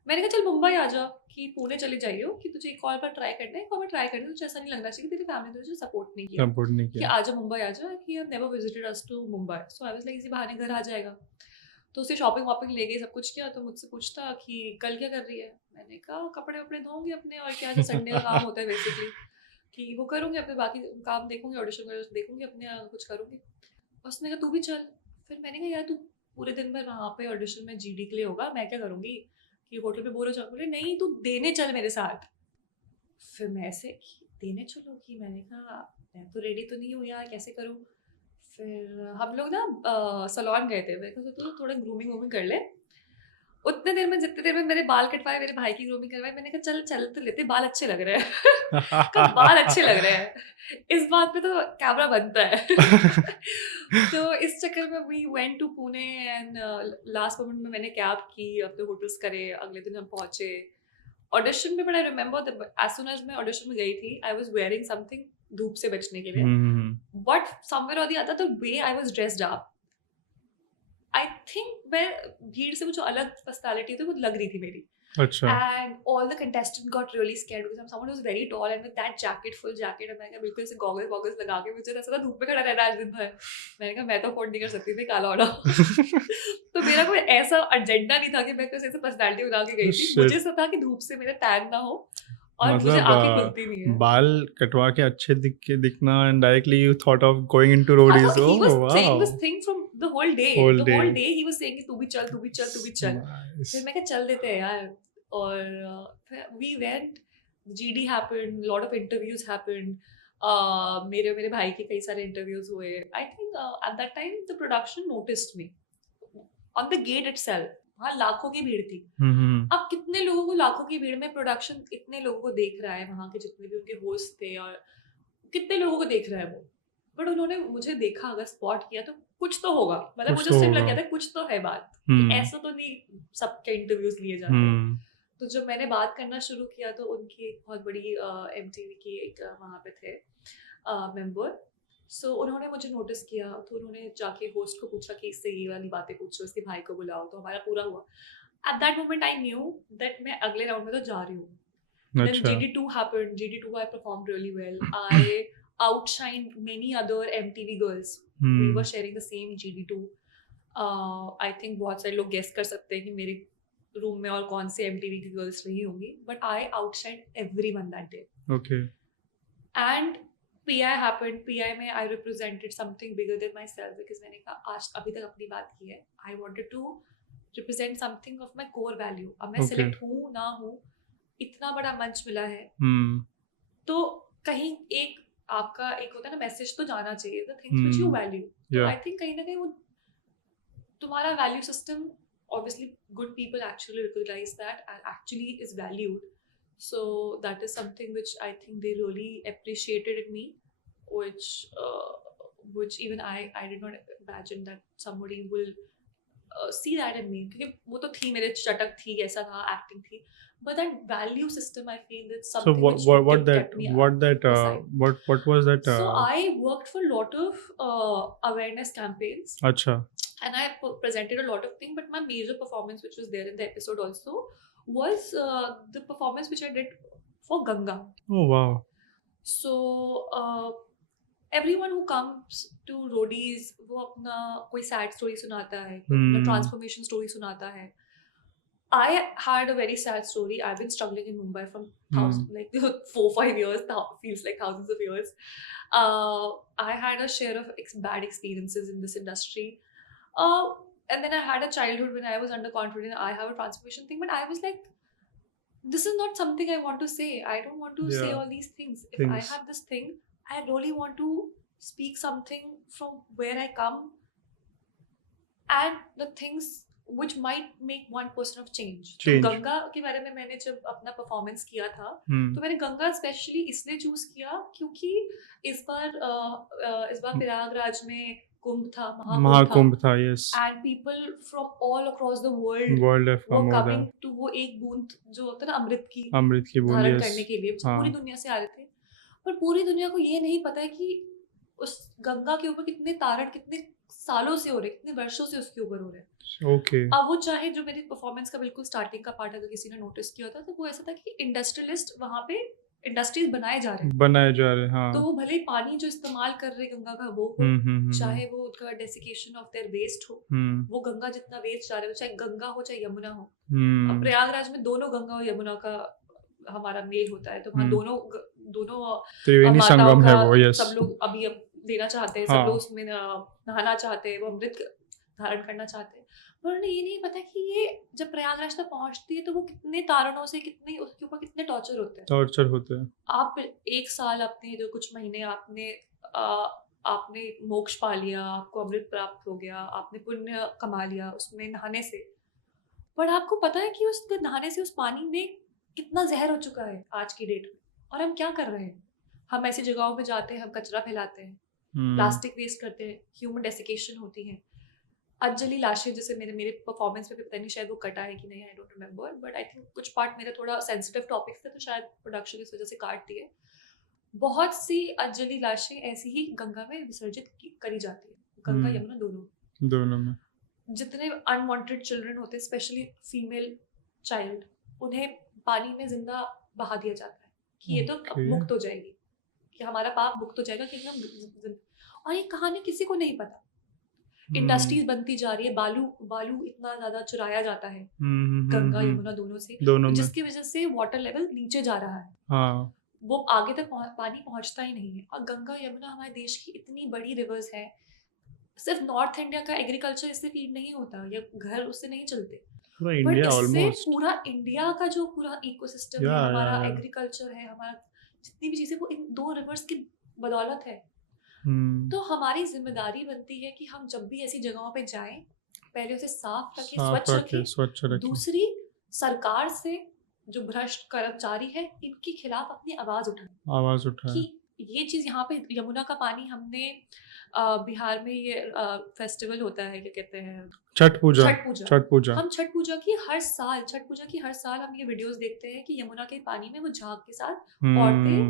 मैंने कहा चल मुंबई आ जा, कि पुणे चले जाइयो, कि तुझे एक और बार ट्राई करना है, एक और बार ट्राई करना, तुझे ऐसा नहीं लगना चाहिए कि तेरी फैमिली ने तुझे सपोर्ट नहीं किया कि आजा मुंबई आ जा, कि have never visited us to Mumbai. So I was like इसी बहाने घर आ जाएगा. तो उसे शॉपिंग वॉपिंग ले गई, सब कुछ किया. तो मुझसे पूछता कि कल क्या कर रही है. मैंने कहा कपड़े वपड़े धोऊंगी अपने, और क्या, जो संडे का काम होता है बेसिकली, कि वो करूँगी, अपने बाकी काम देखूंगी, ऑडिशन देखूंगी, अपने कुछ करूँगी. उसने कहा तू भी चल. फिर मैंने कहा यार तू पूरे दिन भर वहाँ पे ऑडिशन में जीडी के लिए होगा, मैं क्या करूँगी, कि होटल पे बोलो. चल, बोले नहीं तू देने चल मेरे साथ. फिर मैं ऐसे देने चलो, कि मैंने कहा मैं तो रेडी तो नहीं हूँ यार, कैसे करूँ. फिर हम लोग ना सलोन गए थे. मैंने कहा तो थोड़ा ग्रूमिंग वूमिंग कर ले. उतने देर में, जितने देर में मेरे बाल कटवाए, मेरे भाई की ग्रूमिंग करवाई, मैंने कहा चल तो लेते, बाल अच्छे लग रहे हैं. बाल अच्छे लग रहे हैं, इस बात पे तो कैमरा बनता है. तो इस चक्कर में we went to Pune and last moment में मैंने कैब की, अपने होटल्स करे. अगले दिन हम पहुंचे ऑडिशन में. But I remember as soon as मैं ऑडिशन में गई थी, आई वाज वेयरिंग समथिंग धूप से बचने के लिए. बट समवेयर और the other the way I was dressed up, I think मैं भीड़ से मुझे अलग पर्सनालिटी थी, वो लग रही थी मेरी. अच्छा. And all the contestant got really scared because I am someone who is very tall and with that jacket, full jacket. और मैंने बिल्कुल ऐसे गॉगल्स लगा के, मुझे ऐसा था धूप में खड़ा रहना आज दिन भर. मैंने कहा मैं तो अफोर्ड नहीं कर सकती थी काला होना. तो मेरा कोई ऐसा एजेंडा नहीं था कि मैं कुछ ऐसे पर्सनालिटी बना के गई थी. मुझे ऐसा था कि धूप से मेरा टैन ना हो, और मुझे मतलब आंखें खुलती नहीं है. बाल कटवा के अच्छे दिखना and directly you thought of going into हाँ, roadies. तो he was Oh saying this wow, thing from the whole day. whole The whole day. day he was saying कि तू भी चल, तू भी चल, तू भी चल. फिर Nice. मैं कहा चल देते हैं यार. और we went. GD happened. Lot of interviews happened. मेरे भाई के कई सारे interviews हुए. I think at that time the production noticed me on the gate itself. वहाँ लाखों की भीड़ थी. हम्म अब कितने लोगों को लाखों की भीड़ में प्रोडक्शन इतने लोगों को देख रहा है, वहाँ के जितने भी उनके होस्ट थे और कितने लोगों को देख रहा है वो. बट उन्होंने मुझे देखा, अगर स्पॉट किया तो कुछ तो होगा. मतलब कुछ मुझे तो उस टाइम लग होगा. गया था कुछ तो है बात. हम्म ऐसा तो नहीं सबके इंटरव्यूज लिए जाते. हम्म तो जब मैंने बात करना शुरू किया तो उनकी एक बहुत बड़ी MTV की एक वहाँ पे थे मेंबर. सो उन्होंने मुझे नोटिस किया, तो उन्होंने जाके होस्ट को पूछा कि इससे ये वाली बातें पूछो, इसके भाई को बुलाओ. तो हमारा पूरा हुआ. At that moment I knew that मैं अगले राउंड में तो जा रही हूँ. Then अच्छा. GD2 happened. GD2 I performed really well. I outshined many other MTV girls. We were sharing the same GD2. I think बहुत सारे लोग guess कर सकते हैं कि मेरे रूम में और कौन से MTV की girls रही होंगी. But I outshined everyone that day. Okay. And PI happened. PI में I represented something bigger than myself because मैंने कहा आज अभी तक अपनी बात की है. I wanted to represent something of my core value. अब मैं Okay. select हूँ ना हूँ, इतना बड़ा मंच मिला है, तो कहीं एक आपका एक होता है ना मैसेज तो जाना चाहिए. The things which you value. तो Yeah. I think कहीं ना कहीं वो तुम्हारा value system, obviously good people actually recognize that and actually is valued. So that is something which I think they really appreciated in me, which even I did not imagine that somebody will see that in me. क्योंकि वो तो थी मेरे चटक थी, ऐसा था, acting थी. But that value system, I feel that's So something which kept me aside. what was that? So I worked for a lot of awareness campaigns. अच्छा. And I presented a lot of things, but my major performance, which was there in the episode also, was the performance which I did for Ganga. Oh wow. So everyone who comes to Roadies, वो अपना कोई sad story सुनाता है, अपना transformation story सुनाता है. I had a very sad story. I've been struggling in Mumbai from 4-5 years. Feels like thousands of years. I had a share of bad experiences in this industry. And then I had a childhood when I was underconfident. I have a transformation thing, but I was like, this is not something I want to say. I don't want to say all these things. If I have this thing, I really want to speak something from where I come and the things which might make 1% of change. तो गंगा के बारे में मैंने जब अपना performance किया था, तो मैंने गंगा स्पेशली इसलिए चूज किया क्योंकि इस बार प्रयागराज में कुंभ था, महाकुंभ था. Yes. And people from all across the world were coming to वो एक बूंद जो होता है ना अमृत की बूंद धारण करने के लिए, पूरी दुनिया से आ रहे थे. पर पूरी दुनिया को ये नहीं पता है कि उस गंगा के ऊपर कितने तारण कितने सालों से हो रहे, कितने वर्षों से उसके ऊपर हो रहे हैं. Okay. अब वो चाहे जो मेरी परफॉर्मेंस का बिल्कुल स्टार्टिंग का पार्ट अगर किसी ने नोटिस किया था, तो वो ऐसा था कि इंडस्ट्रियलिस्ट वहाँ पे इंडस्ट्रीज बनाए जा रहे हैं. हाँ. तो वो भले ही पानी जो इस्तेमाल कर रहे गंगा का वो हो, चाहे वो उनका डेसिकेशन ऑफ देयर वेस्ट हो, वो गंगा जितना वेस्ट जा रहा है, चाहे गंगा हो चाहे यमुना हो. अब प्रयागराज में दोनों गंगा और यमुना का हमारा मेल होता है, तो वहाँ दोनों त्रिवेणी संगम है वो. यस. सब लोग अभी अब देना चाहते हैं, सब लोग उसमें नहाना चाहते हैं, वो अमृत धारण करना चाहते हैं. पर उन्हें ये नहीं पता कि ये जब प्रयागराज तक पहुंचती है तो वो कितने तारणों से, कितने उसके ऊपर कितने टॉर्चर होते हैं. आप एक साल अपने जो कुछ महीने आपने मोक्ष पा लिया, आपको अमृत प्राप्त हो गया, आपने पुण्य कमा लिया उसमें नहाने से, पर आपको पता है कि उस नहाने से उस पानी में कितना जहर हो चुका है आज की डेट में. और हम क्या कर रहे हैं, हम ऐसी जगहों पे जाते हैं, हम कचरा फैलाते हैं, प्लास्टिक वेस्ट करते हैं, ह्यूमन डेसिकेशन होती है. अजली लाशें, जैसे मेरे परफॉर्मेंस में पता नहीं शायद वो कटा है कि नहीं, I don't remember, but I think कुछ पार्ट मेरा थोड़ा सेंसिटिव टॉपिक्स थे, तो शायद प्रोडक्शन इस वजह से काट दिए. बहुत सी अजली लाशें ऐसी ही गंगा में विसर्जित करी जाती है, गंगा यमुना दोनों में. जितने अनवांटेड चिल्ड्रन होते हैं, स्पेशली फीमेल चाइल्ड, उन्हें पानी में जिंदा बहा दिया जाता है कि ये तो मुक्त हो जाएगी, कि हमारा पाप मुक्त हो जाएगा, कि हम. और ये कहानी किसी को नहीं पता. इंडस्ट्रीज बनती जा रही है, बालू बालू इतना ज्यादा चुराया जाता है हम्म, गंगा यमुना दोनों से, दोनों में। जिसकी वजह से वाटर लेवल नीचे जा रहा है, हाँ वो आगे तक पानी पहुंचता ही नहीं है। और गंगा यमुना हमारे देश की इतनी बड़ी रिवर्स है, सिर्फ नॉर्थ इंडिया का एग्रीकल्चर इससे फीड नहीं होता या घर उससे नहीं चलते, पूरा बट इंडिया इससे ऑलमोस्ट। पूरा इंडिया का जो पूरा इकोसिस्टम है, या हमारा एग्रीकल्चर है, हमारा जितनी भी चीजें, वो इन दो रिवर्स की बदौलत है। तो हमारी जिम्मेदारी बनती है कि हम जब भी ऐसी जगहों पे जाएं, पहले उसे साफ रखें, साफ रखे, स्वच्छ रखे। दूसरी, सरकार से जो भ्रष्ट कर्मचारी है इनके खिलाफ अपनी आवाज उठाएं कि ये चीज, यहाँ पे यमुना का पानी, हमने बिहार में ये फेस्टिवल होता है, क्या कहते हैं, छठ पूजा। हम छठ पूजा की हर साल हम ये वीडियोस देखते हैं कि यमुना के पानी में वो झाग के साथ औरतें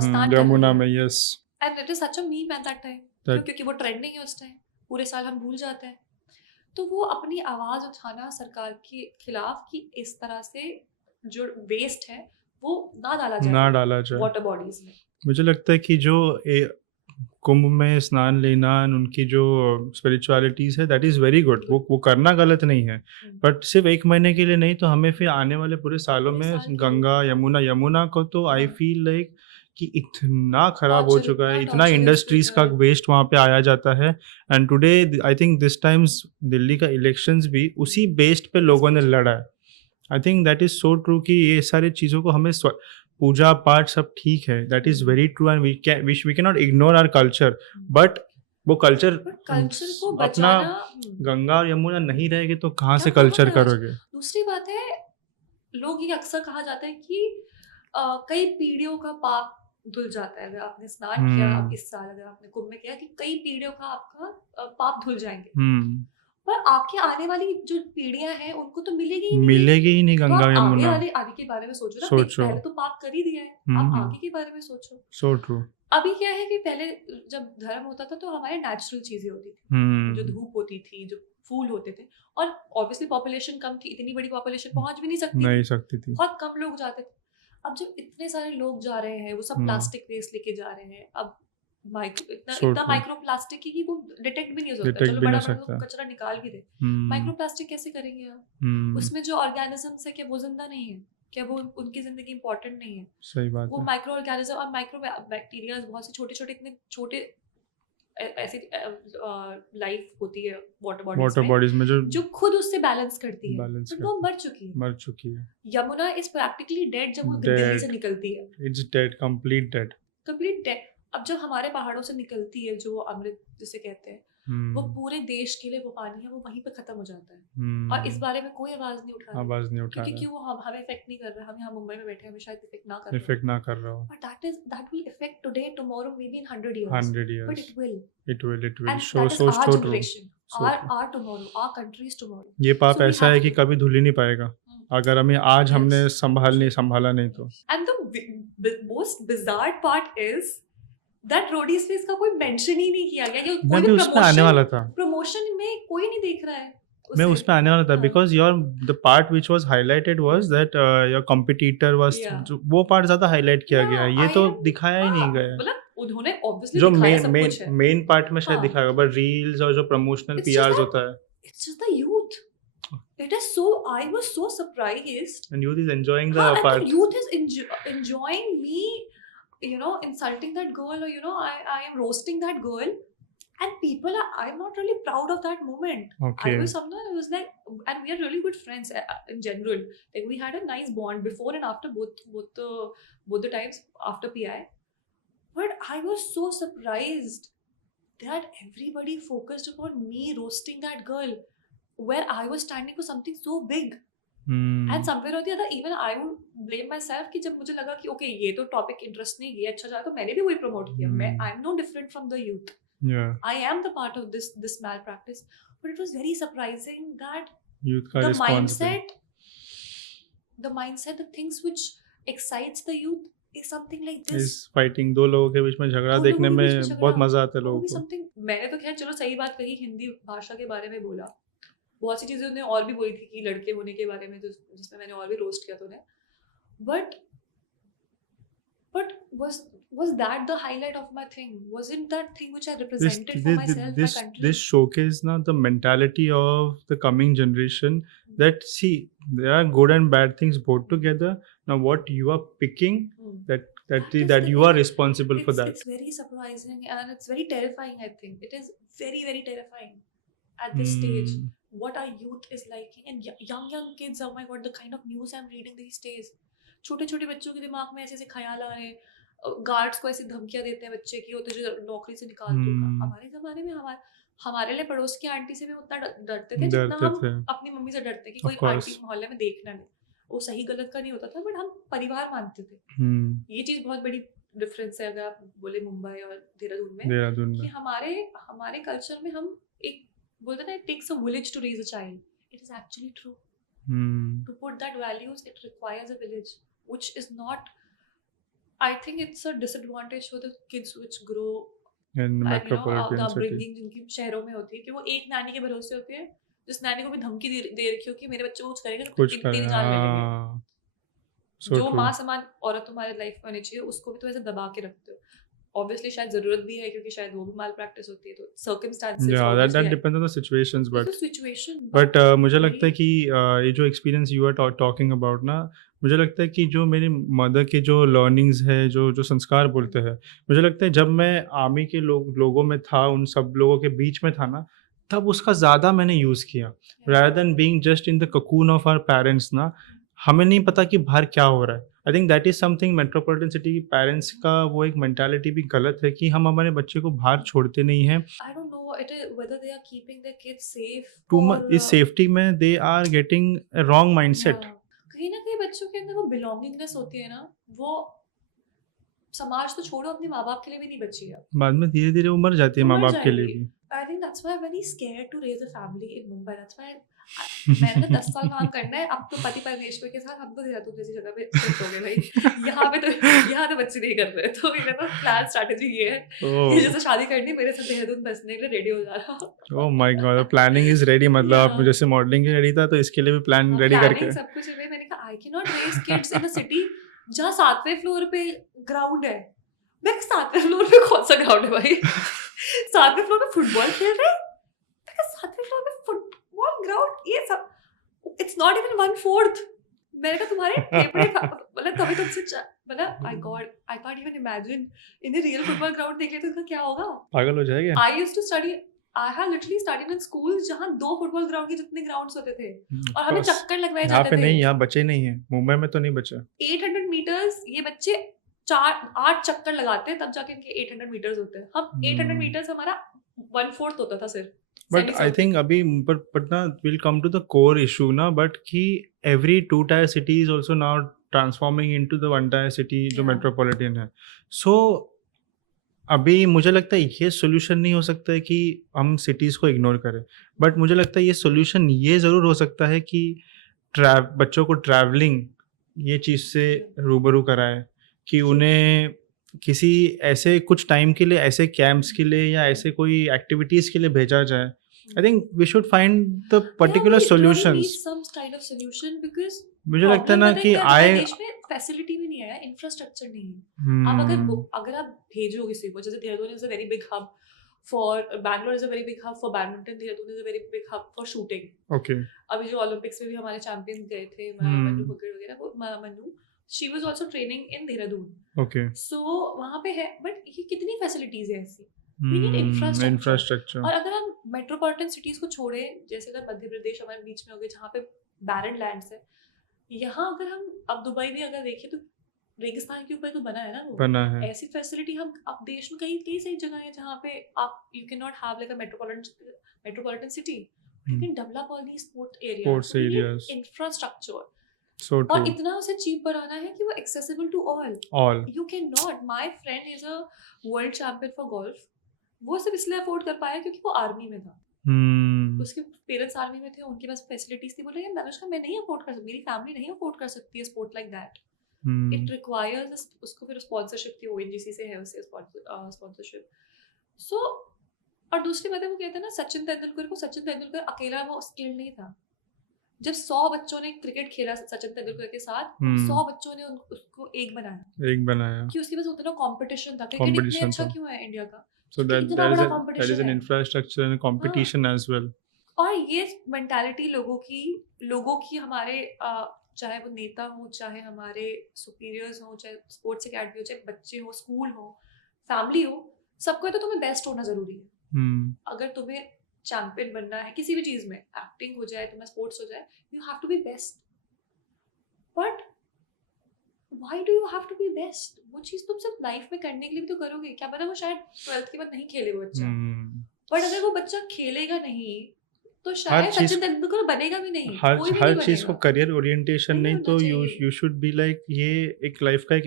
स्नान कर यमुना रही में, हैं। Yes. And it is such a meme at that time, क्योंकि वो ट्रेंडिंग है उस टाइम, पूरे साल हम भूल जाते हैं। तो वो अपनी आवाज उठाना सरकार के खिलाफ कि इस तरह से जो वेस्ट है वो ना डाला जाए वाटर बॉडीज में। मुझे लगता है कि जो कुंभ में स्नान लेना, उनकी जो स्पिरिचुअलिटीज है, दैट इज वेरी गुड, वो करना गलत नहीं है, बट सिर्फ एक महीने के लिए नहीं, तो हमें फिर आने वाले पूरे सालों में गंगा यमुना को तो आई फील लाइक कि इतना खराब हो चुका है, इतना इंडस्ट्रीज का वेस्ट वहाँ पे आया जाता है। And today I think this times Delhi का इलेक्शंस भी उसी बेस्ड पे लोगों ने लड़ा है। I think that is so true कि ये सारी चीज़ों को हमें पूजा पाठ सब ठीक है, that is very true, and we can not ignore our culture, but वो कल्चर को अपना गंगा और यमुना नहीं रहेगी तो कहाँ से कल्चर करोगे। दूसरी बात है, लोग ये अक्सर कहा जाता है कि कई पीढ़ियों का पाप धुल जाता है अगर आपने स्नान किया इस साल, अगर आपने कुंभ में किया, कि कई पीढ़ियों का आपका पाप धुल जाएंगे, पर आपके आने वाली जो पीढ़ियां हैं उनको तो मिलेगी ही नहीं गंगा यमुना। आगे के बारे में सोचो ना, पहले तो पाप कर ही दिया है, आप आगे के बारे में सोचो। So true. अभी क्या है कि पहले जब धर्म होता था तो हमारे नेचुरल चीजें होती थी, जो धूप होती थी, जो फूल होते थे, और ऑब्वियसली पॉपुलेशन कम थी, इतनी बड़ी पॉपुलेशन पहुंच भी नहीं सकती थी, बहुत कम लोग जाते थे। अब जब इतने सारे लोग जा रहे हैं, वो सब प्लास्टिक वेस्ट लेके जा रहे हैं, अब इतना माइक्रो प्लास्टिक की वो डिटेक्ट भी नहीं हो सकता, चलो बड़ा कचरा निकाल भी दे, माइक्रो प्लास्टिक कैसे करेंगे आप? उसमें जो ऑर्गेनिजम्स है, क्या वो जिंदा नहीं है? क्या वो उनकी जिंदगी इंपॉर्टेंट नहीं है? सही बात वो माइक्रो ऑर्गेनिज्म और माइक्रो बैक्टीरिया, बहुत से छोटे छोटे, इतने छोटे ऐसी लाइफ होती है वाटर बॉडीज में जो खुद उससे बैलेंस करती है, बट वो मर चुकी है। यमुना इज प्रैक्टिकली डेड जब वो दिल्ली से निकलती है, इट्स डेड, कंप्लीट डेड। अब जब हमारे पहाड़ों से निकलती है जो अमृत जिसे कहते हैं, वो पूरे देश के लिए वो पानी है, वो वहीं पे खत्म हो जाता है, और इस बारे में कोई आवाज नहीं उठा रहा, क्योंकि वो हमें इफेक्ट नहीं कर रहा। हम यहाँ मुंबई में बैठे हैं, हमें शायद इफेक्ट ना कर रहा हो, but that will effect today, tomorrow, may be in 100 years, but it will so true, our tomorrow, our country's tomorrow। ये पाप ऐसा है कि कभी धुल ही नहीं पाएगा अगर हमें आज हमने संभाला नहीं तो। And the most bizarre part is that Roadies पे इसका कोई मेंशन ही नहीं किया गया, कोई भी उसमें आने वाला था, प्रमोशन में कोई नहीं देख रहा है, मैं उसमें आने वाला था, because the part which was highlighted was that your competitor was, वो पार्ट ज्यादा हाईलाइट किया गया, ये तो दिखाया ही नहीं गया। मतलब उन्होंने ऑब्वियसली जो मेन पार्ट में शायद दिखाया, बट रील्स और जो प्रमोशनल पीआरस होता है, it's just the youth. It is so, I was so surprised, and youth is enjoying the part, youth is enjoying me, insulting that girl, or I am roasting that girl, and people are, I'm not really proud of that moment. Okay. I was someone who was like, and we are really good friends in general, like we had a nice bond before and after both the times after PI, but I was so surprised that everybody focused upon me roasting that girl, where I was standing for something so big. And somewhere or the other, even I would blame myself कि जब मुझे लगा कि okay, ये तो topic interest नहीं, ये अच्छा चला, तो मैंने भी वही प्रमोट किया। मैं I am no different from the youth. Yeah. I am the part of this malpractice, but it was very surprising that youth का the mindset, the things which excites the youth is something like this. Is fighting, दो लोगों के बीच में झगड़ा देखने में बहुत मजा आता है लोगों को। मैंने तो खैर चलो सही बात कही, हिंदी भाषा के बारे में बोला, बहुत सी चीजें उन्हें और भी बोली थी कि लड़के होने के बारे में, जिसमें मैंने और भी रोस्ट किया था उन्हें, but was that the highlight of my thing? Wasn't that thing which I this represented for this myself, my this country? this showcase now the mentality of the coming generation, that see there are good and bad things both together. Now what you are picking, Hmm. that That is that the you are thing. responsible for that. It's very surprising and it's very terrifying. I think it is very very terrifying at this stage. Hmm. What our youth is liking and young kids. Oh my god, the kind of news I'm reading these days. छोटे छोटे बच्चों के दिमाग में ऐसे ऐसे ख्याल आ रहे हैं, गार्ड्स को ऐसी धमकियां देते हैं बच्चे की, वो तुझे नौकरी से निकाल दूंगा. Hmm. हमारे जमाने में हमारे लिए पड़ोस की आंटी से भी उतना डरते थे जितना डरते हम थे, अपनी मम्मी से डरते कि of कोई course. आंटी मोहल्ले में देखना नहीं. वो सही गलत का नहीं होता था, बट हम परिवार मानते थे. Hmm. ये चीज बहुत बड़ी डिफरेंस है अगर आप बोले मुंबई और देहरादून में, देहरादून कि में हमारे कल्चर में हम एक बोलते हैं ना, it takes a village to raise a child. It is actually true. Hmm. To put that values, it requires a village, which is not. I think it's a disadvantage for the kids which grow in and metropolitan the city. upbringing जिनकी शहरों में होती है, कि वो एक नानी के भरोसे होते हैं, जिस नानी को भी धमकी दे रखी हो कि मेरे बच्चे को कुछ करेंगे तो कुछ तेरी कर जान ले लेंगे. हाँ, so जो true. माँ समान औरत तुम्हारे लाइफ में होनी चाहिए, उसको भी तो ऐसे दबा के रखते हो. ऑब्वियसली शायद जरूरत भी है, क्योंकि शायद वो भी माल प्रैक्टिस होती है, तो circumstances Yeah, that obviously depends on the situations, but situation. But मुझे लगता है कि ये जो experience you are talking about ना, मुझे लगता है कि जो मेरी मदर के जो लर्निंग्स है, जो जो संस्कार बोलते हैं, मुझे लगता है जब मैं आर्मी के लोगों में था, उन सब लोगों के बीच में था ना, तब उसका ज़्यादा मैंने यूज़ किया, rather than being just in the cocoon of our parents ना. हमें नहीं पता कि बाहर क्या हो रहा है. I think that is something metropolitan city की पेरेंट्स का वो एक मेंटालिटी भी गलत है कि हम हमारे बच्चे को बाहर छोड़ते नहीं हैं. I don't know whether they are keeping their kids safe too or much इस सेफ्टी में they are getting a wrong mindset. yeah. कहीं ना कहीं बच्चों के अंदर वो बिलोंगिंगनेस होती है ना, वो समाज तो छोड़ो, अपने माँ बाप के लिए भी नहीं बची है. बाद में धीरे-धीरे वो मर जाती है वो माँ मर बाप के लिए जाएंगी. भी. I think that's why I'm very scared to raise a family in Mumbai. That's why मैंने 10 साल काम करना है. अब तो पति परमेश्वर के साथ हम तो देहरादून जैसी जगह पे शिफ्ट हो गए भाई. यहाँ पे बच्चे नहीं कर रहे, तो मेरा तो प्लान स्ट्रैटेजी ये है कि ओह जैसे शादी करनी, मेरे साथ देहरादून बसने के लिए रेडी हो जा रहा. Oh my God, planning is ready. मतलब आप Yeah. जैसे मॉडलिंग के रेडी था, तो इसके लिए भी प्लान रेडी प्लानिंग करके. सब कुछ है. मैंने कहा I can not raise kids in a city जहाँ 7वें फ्लोर पे ग्राउंड है. मैं 7वें फ्लोर पे कौन सा ग्राउंड है भाई? 7वें फ्लोर पे फुटबॉल खेल रहे हैं. 7वें फ्लोर पे फुटबॉल ग्राउंड, ये सब इट्स नॉट इवन 1/4. मैंने कहा तुम्हारे फेफड़े मतलब तभी तुमसे मतलब I god, I can't even imagine in a real football ground देख ले तो इनका क्या होगा. पागल हो जाएंगे. I used to study, I have literally studied in school जहाँ 2 फुटबॉल ग्राउंड के जितने ग्राउंड्स होते थे, और हमें चक्कर लगवाए यहाँ जाते पे थे. नहीं, यहाँ बचे नहीं है. मुंबई में तो नहीं बचा. 800 मीटर्स ये बच्चे 8 चक्कर लगाते हैं, तब जाके इनके 800 मीटर्स होते हैं. हम 800 मीटर्स हमारा 1/4 होता था सिर्फ. बट आई थिंक अभी बट ना will come to the core issue ना, बट कि every 2 tier city is also now transforming into the 1 tier city जो Yeah. मेट्रोपॉलिटन है. सो अभी मुझे लगता है ये सोल्यूशन नहीं हो सकता है कि हम सिटीज़ को इग्नोर करें, बट मुझे लगता है ये सोल्यूशन ये ज़रूर हो सकता है कि बच्चों को ट्रैवलिंग ये चीज़ से रूबरू कराए, कि उन्हें किसी ऐसे कुछ टाइम के लिए ऐसे कैंप्स के लिए या ऐसे कोई एक्टिविटीज़ के लिए भेजा जाए. I think we should find the particular solutions. some kind of solution because मुझे लगता है ना कि हमारे देश में फैसिलिटी भी नहीं है, इंफ्रास्ट्रक्चर नहीं है. अब हम्म, अगर आप भेजो किसी को, जैसे Dehradun is a very big hub for, Bangalore is a very big hub for badminton, Dehradun is a very big hub for shooting. Okay. अभी जो ओलंपिक्स में भी हमारे चैंपियंस गए थे, मनु बकर वगैरह, वो Manu, she was also training in Dehradun. Okay. So वहाँ पे है, बट ये कितनी फैसिलिटीज है ऐसी. We need infrastructure. इंफ्रास्ट्रक्चर. और अगर हम मेट्रोपॉलिटन सिटीज को छोड़े, जैसे अगर मध्य प्रदेश हमारे बीच में हो गए जहाँ पे बैरन लैंड्स है, यहाँ अगर हम अब दुबई भी अगर देखें तो रेगिस्तान के ऊपर तो बना है ना वो. बना है. ऐसी फैसिलिटी हम अब देश में कई कई सारी जगह है जहाँ पे आप you can not have like a metropolitan city. You can develop all these Sports areas. Infrastructure. So और true. इतना उसे चीप बनाना है कि वो accessible to all. All. You cannot. My friend is a world champion for golf. वो सिर्फ इसलिए afford कर पाया क्योंकि वो आर्मी में था. उसके पेरेंट्स आर्मी में थे, उनके पास फैसिलिटीज थी. बोले यार अनुष्का, मैं नहीं अफोर्ड कर सकती, मेरी फैमिली नहीं अफोर्ड कर सकती है sport like that. It requires, उसको फिर स्पॉन्सरशिप थी, ओएनजीसी से है उसे स्पॉन्सरशिप. सो और दूसरी बात है, वो कहते हैं ना, सचिन तेंदुलकर अकेला वो स्किल्ड नहीं था. जब 100 बच्चों ने क्रिकेट खेला सचिन तेंदुलकर के साथ, 100 बच्चों ने उसको एक बनाया कि उसके पास उतना कंपटीशन था। क्रिकेट इतने competition अच्छा था. क्यों है इंडिया का? So क्योंकि इतना बड़ा that is कंपटीशन an है। infrastructure and हाँ, competition as well. और ये मेंटालिटी लोगों की हमारे चाहे वो नेता हो, चाहे हमारे सुपीरियर्स हो, चाहे स्पोर्ट्स एकेडमी हो, चाहे बच्चे हो, स्कूल हो, फैमिली हो, सबको तो तुम्हें बेस्ट होना जरूरी है। Hmm. अगर तुम्हें चैंपियन बनना है किसी भी चीज में, एक्टिंग हो जाए, तुम्हें स्पोर्ट्स हो जाए, you have to be best. But why do you have to be best? वो चीज तुम सिर्फ लाइफ में करने के लिए भी तो करोगे। क्या पता वो शायद 12th के बाद नहीं खेले वो बच्चा, Hmm. बट अगर वो बच्चा खेलेगा नहीं तो हर शायद चीज सचिन तेंदुलकर बनेगा भी नहीं, हर कोई भी हर नहीं चीज को बनेगा। करियर ओरिएंटेशन नहीं नहीं होना तो चाहिए। यू शुड बी लाइक ये एक लाइफ का एक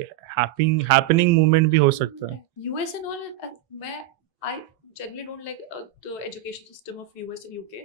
हैपनिंग मोमेंट भी हो सकता है. यूएस एंड ऑल, मैं I generally don't like the education system of US and UK.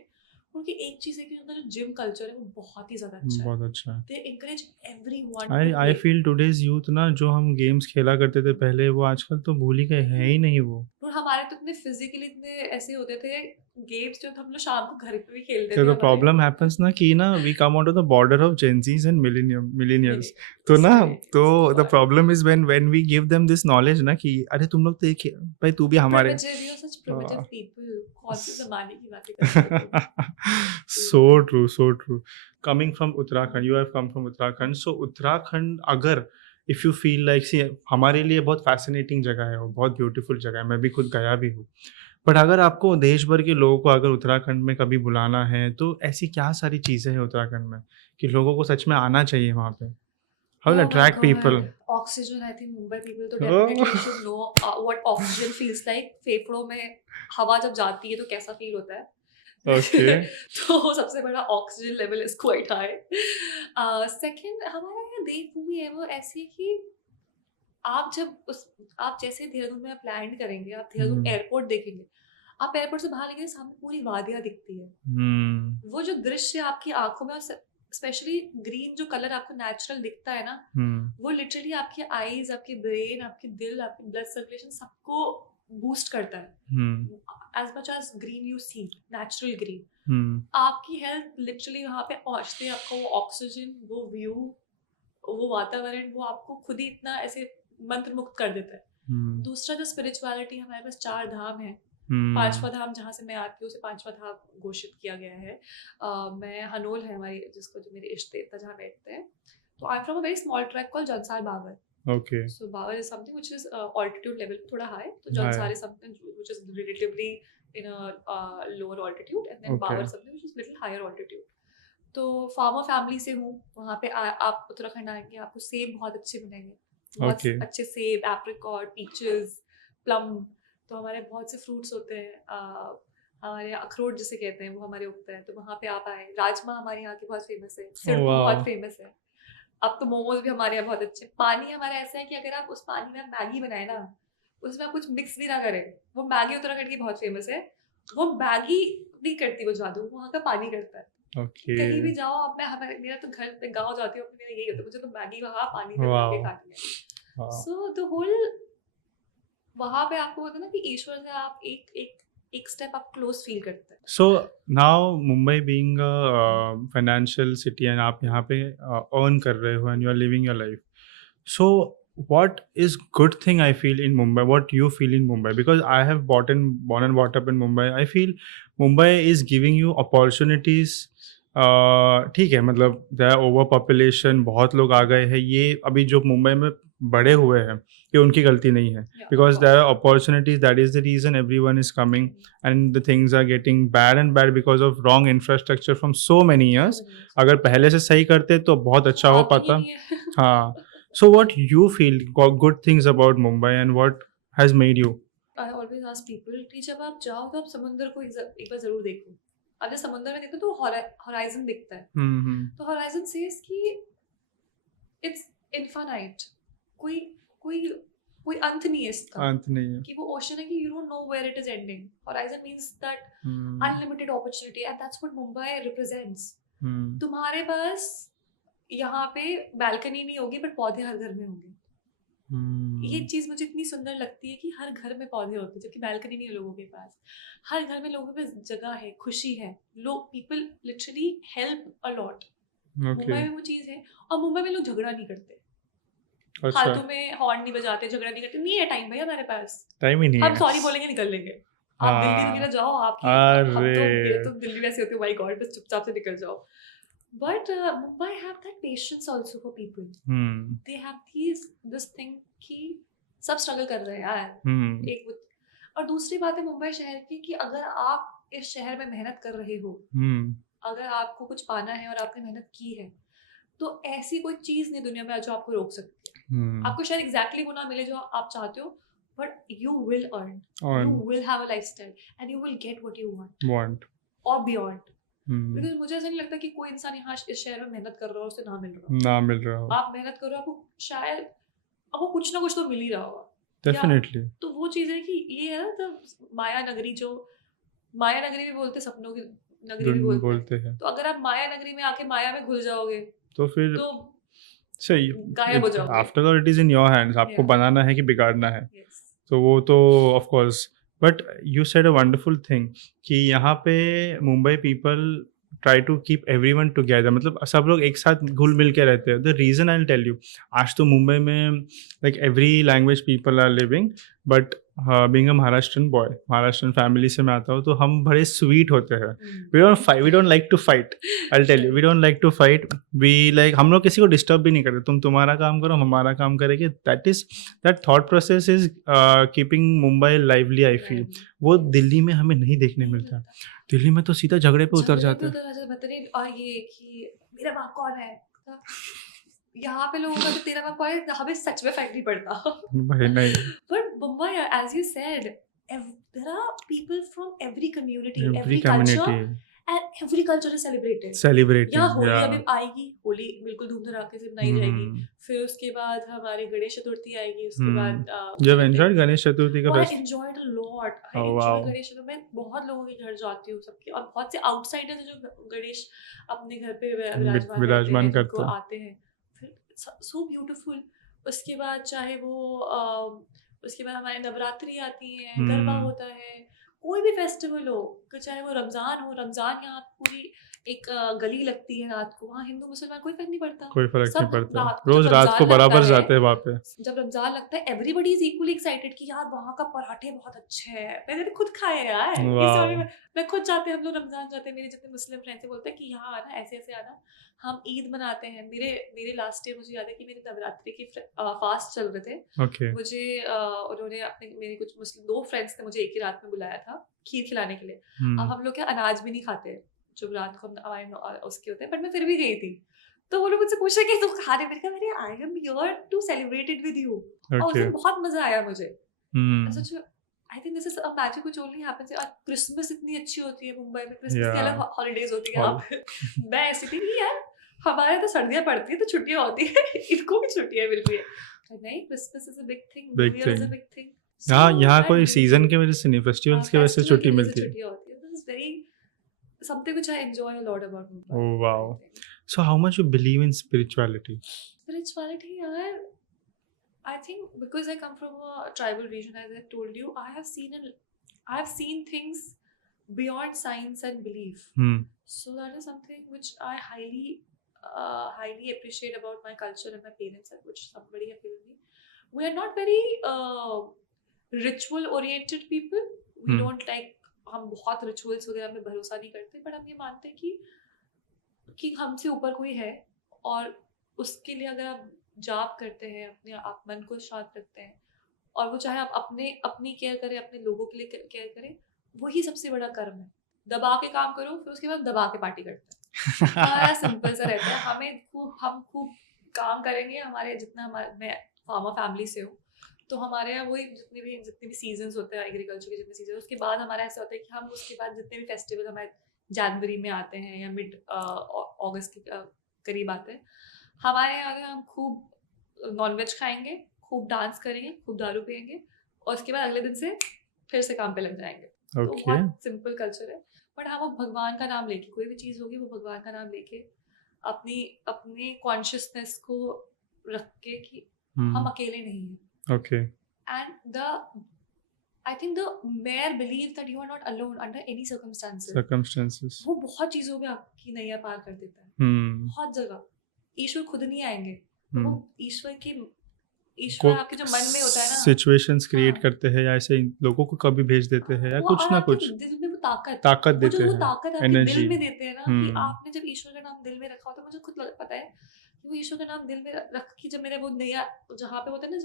उनकी एक चीज है कि उनका जो जिम कल्चर है वो बहुत ही ज्यादा अच्छा है। बहुत अच्छा है. They encourage everyone I to feel today's youth ना जो हम गेम्स खेला करते थे पहले वो आजकल तो भूल ही गए, है ही नहीं वो. और हमारे तो इतने फिजिकली इतने ऐसे होते थे गेम्स, जो हम लोग शाम को घर पे भी खेलते So थे the हमारे। problem happens ना कि ना we come out of the border of Gen Zs and millennials. तो ना तो the problem is when we give them this knowledge ना कि अरे तुम लोग तो एक भाई तू भी हमारे. Primitive, you're such primitive people. कौन से जमाने की बातें कर रहे हो तुम? So true. Coming from Uttarakhand, you have come from Uttarakhand. So Uttarakhand अगर if you feel like see हमारे लिए बहुत fascinating जगह है, वो बहुत beautiful जगह है, मैं भी खुद गया भी हूँ. बट अगर आपको देश भर के लोगों को अगर उत्तराखंड में कभी बुलाना है तो ऐसी क्या सारी चीज़ें हैं उत्तराखंड में कि लोगों को सच में आना चाहिए वहाँ पे? How will Oh my attract people? God. Oxygen, I think Mumbai people तो Oh. definitely should know what oxygen feels like. फेफड़ों में हवा जब जाती है तो कैसा फील होता है। Okay. तो सबसे बड़ा oxygen level is quite high. Second, हमारा यहाँ देवभूमि है वो ऐसी कि आप जैसे देहरादून में आप लैंड करेंगे, आप देहरादून एयरपोर्ट देखेंगे, आप एयरपोर्ट से बाहर निकले सामने पूरी वादियां दिखती है। वो जो दृश्य आपकी आंखों में, स्पेशली ग्रीन जो कलर आपको नेचुरल दिखता है ना, वो लिटरली आपकी आईज, आपकी ब्रेन, आपकी दिल, आपकी ब्लड सर्कुलेशन सबको बूस्ट करता है। As much as green you see, natural green, आपकी हेल्थ लिटरली वहां पे पहुंचते हैं, आपको वो ऑक्सीजन, वो व्यू, वो वातावरण, वो आपको खुद ही इतना ऐसे मंत्र मुक्त कर देता है। दूसरा जो स्पिरिचुअलिटी, हमारे पास 4 धाम है। पांचवा धाम जहाँ से मैं आती हूँ उसे पांचवा धाम घोषित किया गया है। मैं हनोल है हमारी, जिसको जो मेरे इष्ट देवता जहाँ बैठते हैं। तो I am from a very small track called Jaunsar Bawar. Okay. So Bawar is something which is altitude level थोड़ा high. So Jansar is something which is relatively in a lower altitude, and then Okay. Bawar is something which is little higher altitude. तो farmer family से हूँ। वहाँ पे आप उत्तराखंड आएंगे, आपको सेब बहुत अच्छे मिलेंगे, बहुत Okay. अच्छे सेब, एप्रिकॉट, पीचेस, प्लम। तो हमारे बहुत से फ्रूट्स होते हैं। हमारे अखरोट जिसे कहते हैं वो हमारे उगते हैं। तो वहाँ पे आप आए। राजमा हमारे यहाँ के बहुत फेमस है, सिरकू wow. बहुत फेमस है। अब तो मोमोज भी हमारे यहाँ बहुत अच्छे। पानी हमारा ऐसा है कि अगर आप उस पानी में मैगी बनाए ना, उसमें आप कुछ मिक्स भी ना करें, वो मैगी उत्तराखंड की बहुत फेमस है। वो मैगी नहीं करती वो जादू, वहाँ का पानी करता है। Okay. कहीं भी जाओ, अब मेरा तो घर पे गाँव जाती हूँ, मेरा यही होता है, मुझे तो मैगी वहाँ पानी में Wow. बना के खानी है। Wow. सो द होल वहाँ पे आपको होता है ना कि ईश्वर से आप एक स्टेप आप क्लोज फील करते हैं। So now Mumbai being a financial city and आप यहाँ पे earn कर रहे हो and you are living your life. So what is good thing I feel in Mumbai? What you feel in Mumbai? Because I have born and brought up in Mumbai. I feel Mumbai is giving you opportunities. ठीक है, मतलब there are overpopulation, बहुत लोग आ गए हैं, ये अभी जो मुंबई में बड़े हुए हैं ये उनकी गलती नहीं है, because there are opportunities, that is the reason everyone is coming and the things are getting bad and bad because of wrong infrastructure from so many years. अगर पहले से सही करते तो बहुत अच्छा हो पाता। हाँ, so what you feel good things about Mumbai and what has made you? I always ask people कि जब आप जाओ तो आप समुद्र को एक बार जरूर देखो। आप जब समुद्र में देखते हो तो होराइजन दिखता है। तो होराइजन सेज कि इट्स इनफाइनाइट, कोई अंत नहीं है इसका। अंत नहीं है कि वो ओशन है कि you don't know where it is ending. Horizon means that unlimited opportunity, and that's what Mumbai represents. तुम्हारे पास यहाँ पे बैल्कनी नहीं होगी बट पौधे हर घर में होंगे। ये Hmm. चीज़ मुझे इतनी सुंदर लगती है कि हर घर में पौधे होते हैं, जबकि बालकनी नहीं है लोगों के पास। हर घर में लोगों के पास जगह है, खुशी है। लोग people literally help a lot. Mumbai Okay. में वो चीज़ है। और मुंबई में लोग झगड़ा नहीं करते, अच्छा, फालतू में हॉर्न नहीं बजाते, झगड़ा नहीं करते। नहीं है टाइम भाई हमारे पास। टाइम ही नहीं हम है। सॉरी बोलेंगे, निकल लेंगे। आप दिल्ली वगैरह हाँ। जाओ, आपकी हम तो मेरे अरे। तो दिल्ली वैसे होते हो, माय गॉड, बस चुपचाप से निकल जाओ। But Mumbai have that patience also for people. Hmm. They have this thing कि सब स्ट्रगल कर रहे हैं यार। हम्म। एक और दूसरी बात है मुंबई शहर की कि अगर आप इस शहर में मेहनत कर रहे हो, हम्म। अगर आपको कुछ पाना है और आपने मेहनत की है, तो ऐसी कोई चीज नहीं दुनिया में जो आपको रोक सकती है। हम्म। आपको शायद एग्जैक्टली वो ना मिले जो आप चाहते हो, but you will earn, you on will have a lifestyle and you will get what you want want. और बियॉन्ड। हम्म। बिकॉज मुझे ऐसा नहीं लगता कि कोई इंसान यहाँ इस शहर में मेहनत कर रहा हो और उसे ना मिल रहा हो। ना मिल रहा हो। आप मेहनत करो, आपको शायद आपको कुछ ना कुछ तो मिल ही रहा होगा। या डेफिनेटली। तो वो चीज है कि ये है ना, तो माया नगरी, जो माया नगरी भी बोलते हैं, सपनों की नगरी भी बोलते हैं। बोलते हैं तो अगर आप माया नगरी में आके माया में घुल जाओगे, तो फिर तो सही। गायब हो जाओगे। After all it is in your hands, आपको Yeah. बनाना है कि बिगाड़ना है। Yes. तो वो तो of course. But you said a wonderful thing कि यहाँ पे Mumbai people try to keep everyone together, मतलब सब लोग एक साथ घुल मिल के रहते हैं। The reason I will tell you, आज तो मुंबई में like every language people are living, but being a Maharashtrian boy, Maharashtrian family से मैं आता हूँ, तो हम बड़े स्वीट होते हैं। We don't fight, we don't like to fight. I tell you, we don't like to fight. We like, हम लोग किसी को डिस्टर्ब भी नहीं करते। तुम तुम्हारा काम करो, हम हमारा काम करेंगे। That thought process is keeping Mumbai lively, I feel. वो दिल्ली में हमें नहीं देखने नहीं मिलता। मिलता। दिल्ली में तो सीधा झगड़े पे उतर झगड़े जाते पे हैं। उतर आ जाते बेहतरीन। और ये कि मेरा बाप कौन है, यहाँ पे लोगों का तो तेरा बाप कौन है हमें सच में फर्क नहीं पड़ता। भाई नहीं, But Mumbai, as you said, there are people from every community, every every culture, community and every culture is celebrated. यहाँ सेलिब्रेटिंग होली या। अभी आएगी, होली बिल्कुल धूम धड़ाके से मनाई जाएगी। फिर उसके बाद हमारी गणेश चतुर्थी आएगी, उसके बाद जब एंजॉय गणेश चतुर्थी का I fest. enjoyed a lot. I Oh, enjoy wow. Ganesh Chaturthi. मैं बहुत लोगों के घर जाती हूँ सबके, और बहुत से आउटसाइडर्स जो गणेश अपने घर पे विराजमान रहते विराजमान हैं, जिनको करते हैं। आते हैं। फिर सो ब्यूटीफुल। उसके बाद चाहे वो उसके बाद हमारे नवरात्रि आती हैं, गरबा होता है, कोई भी फेस्टिवल हो, चाहे वो रमजान हो। रमजान यहाँ पूरी एक गली लगती है रात को, वहाँ हिंदू मुसलमान कोई फर्क नहीं पड़ता। कोई फर्क नहीं सब पड़ता, रात रोज जब रात को रमजान लगता बराबर है, जाते हैं वहाँ पे। जब रमजान लगता है, एवरीबडी इज इक्वली एक्साइटेड कि यार वहाँ का पराठे बहुत अच्छे हैं, मैंने तो खुद खाए हैं यार। इस वाह। वाले में मैं खुद जाते हैं, हम लोग रमजान जाते हैं, मेरे जितने मुस्लिम फ्रेंड्स हैं बोलते हैं कि यहाँ आना, ऐसे ऐसे आना। हम ईद मनाते हैं। मेरे मेरे लास्ट ईयर मुझे याद है कि मेरे नवरात्रि के फास्ट चल रहे थे। ओके। मुझे उन्होंने अपने, मेरे कुछ मुस्लिम 2 फ्रेंड्स ने मुझे एक ही रात में बुलाया था खीर खिलाने के लिए। अब हम लोग क्या अनाज भी नहीं खाते जब रात को हमारे उसके होते हैं, बट मैं फिर भी गई थी। तो वो लोग मुझसे पूछ रहे कि तुम खा रहे हो? मैंने कहा मैंने I am here to celebrate it with you. और उस ओके। दिन बहुत मजा आया मुझे। सच में I think this is a magic which only happens. और क्रिसमस इतनी अच्छी होती है मुंबई में, क्रिसमस की अलग हॉलीडेज होती है यहाँ पे। मैं ऐसी थी कि यार हमारे तो सर्दियां पड़ती है तो छुट्टियां होती है, इनको भी छुट्टियां मिल रही है। नहीं, Christmas is a big thing, new year is a big thing. यहाँ कोई सीजन की वजह से नहीं, फेस्टिवल्स की वजह से छुट्टी मिलती है। छुट्टियां होती है। This is very something which I enjoy a lot about Mumbai. Oh, wow. I think. So how much you believe in spirituality? Spirituality, yaar, I think because I come from a tribal region, as I told you, I have seen things beyond science and belief. So that is something which I highly appreciate about my culture and my parents, and which somebody have given me. We are not very ritual oriented people. We don't like, हम बहुत rituals वगैरह में भरोसा नहीं करते, but हम ये मानते हैं कि हमसे ऊपर कोई है, और उसके लिए अगर आप जाप करते हैं, अपने आप मन को शांत रखते हैं, और वो चाहे आप अपनी केयर करें, अपने लोगों के लिए केयर करें, वही सबसे बड़ा कर्म है। दबा के काम करो, फिर उसके बाद दबा के पार्टी करते हैं। हमारा सिंपल सा रहता है। हम खूब काम करेंगे। हमारे जितना मैं फार्मर फैमिली से हूँ, तो हमारे यहाँ वही जितने भी सीजन्स होते हैं एग्रीकल्चर के, जितने सीजन, उसके बाद हमारा ऐसा होता है कि हम उसके बाद जितने भी फेस्टिवल हमारे जनवरी में आते हैं या मिड अगस्त के करीब आते हैं, हमारे यहाँ हम खूब नॉनवेज खाएंगे, खूब डांस करेंगे, खूब दारू पियेंगे, और उसके बाद अगले दिन से फिर से काम पे लग जाएंगे। तो बहुत सिंपल कल्चर है। बट हाँ, वो भगवान का नाम लेके, कोई भी चीज़ होगी वो भगवान का नाम लेके, अपनी कॉन्शियसनेस को रख के कि हम अकेले नहीं हैं. Okay. And I think the mayor believes that you are not alone under any circumstances. Circumstances. वो बहुत चीजों में आपकी नैया पार कर देता है. बहुत जगह ईश्वर खुद नहीं आएंगे, तो वो ईश्वर आपके जो मन में होता है ना, सिचुएशंस क्रिएट हाँ. करते हैं या ऐसे लोगों को कभी भेज देते हैं या वो कुछ और ना आपके कुछ दिल में वो ताकत ताकत वो जो देते वो हैं, ताकत आपके एनर्जी. दिल में देते हैं ना, कि हम्म. आपने जब ईश्वर का नाम दिल में रखा हो, तो मुझे खुद पता है कि वो ईश्वर का नाम दिल में रख के जब मेरे वो नैया जहाँ पे होता है ना,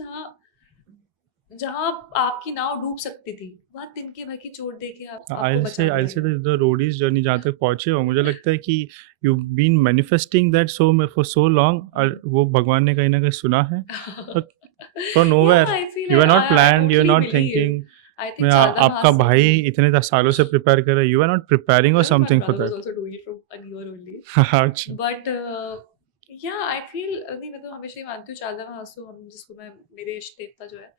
जहाँ आपकी नाव डूब सकती थी, वहाँ तिनके भर की चोट देके आपको बचा I'll say लिया. that the roadies journey जहाँ तक पहुँचे हो, मुझे लगता है कि you've been manifesting that for so long, और वो भगवान ने कहीं ना कहीं सुना है. From nowhere, Yeah, I feel you were not I planned, you were totally not believe. thinking. I मैं think Sharda आपका Maharashtra भाई too. इतने सालों से प्रिपेयर कर रहा है, you are not preparing or Yeah, something my for brother was that. also doing it from a year only. अच्छा. But yeah, I feel नहीं, मैं तो हमेशा ही मानती हूँ चालदा महासु, हम जिसको मैं मेरे इष्ट देवता जो है,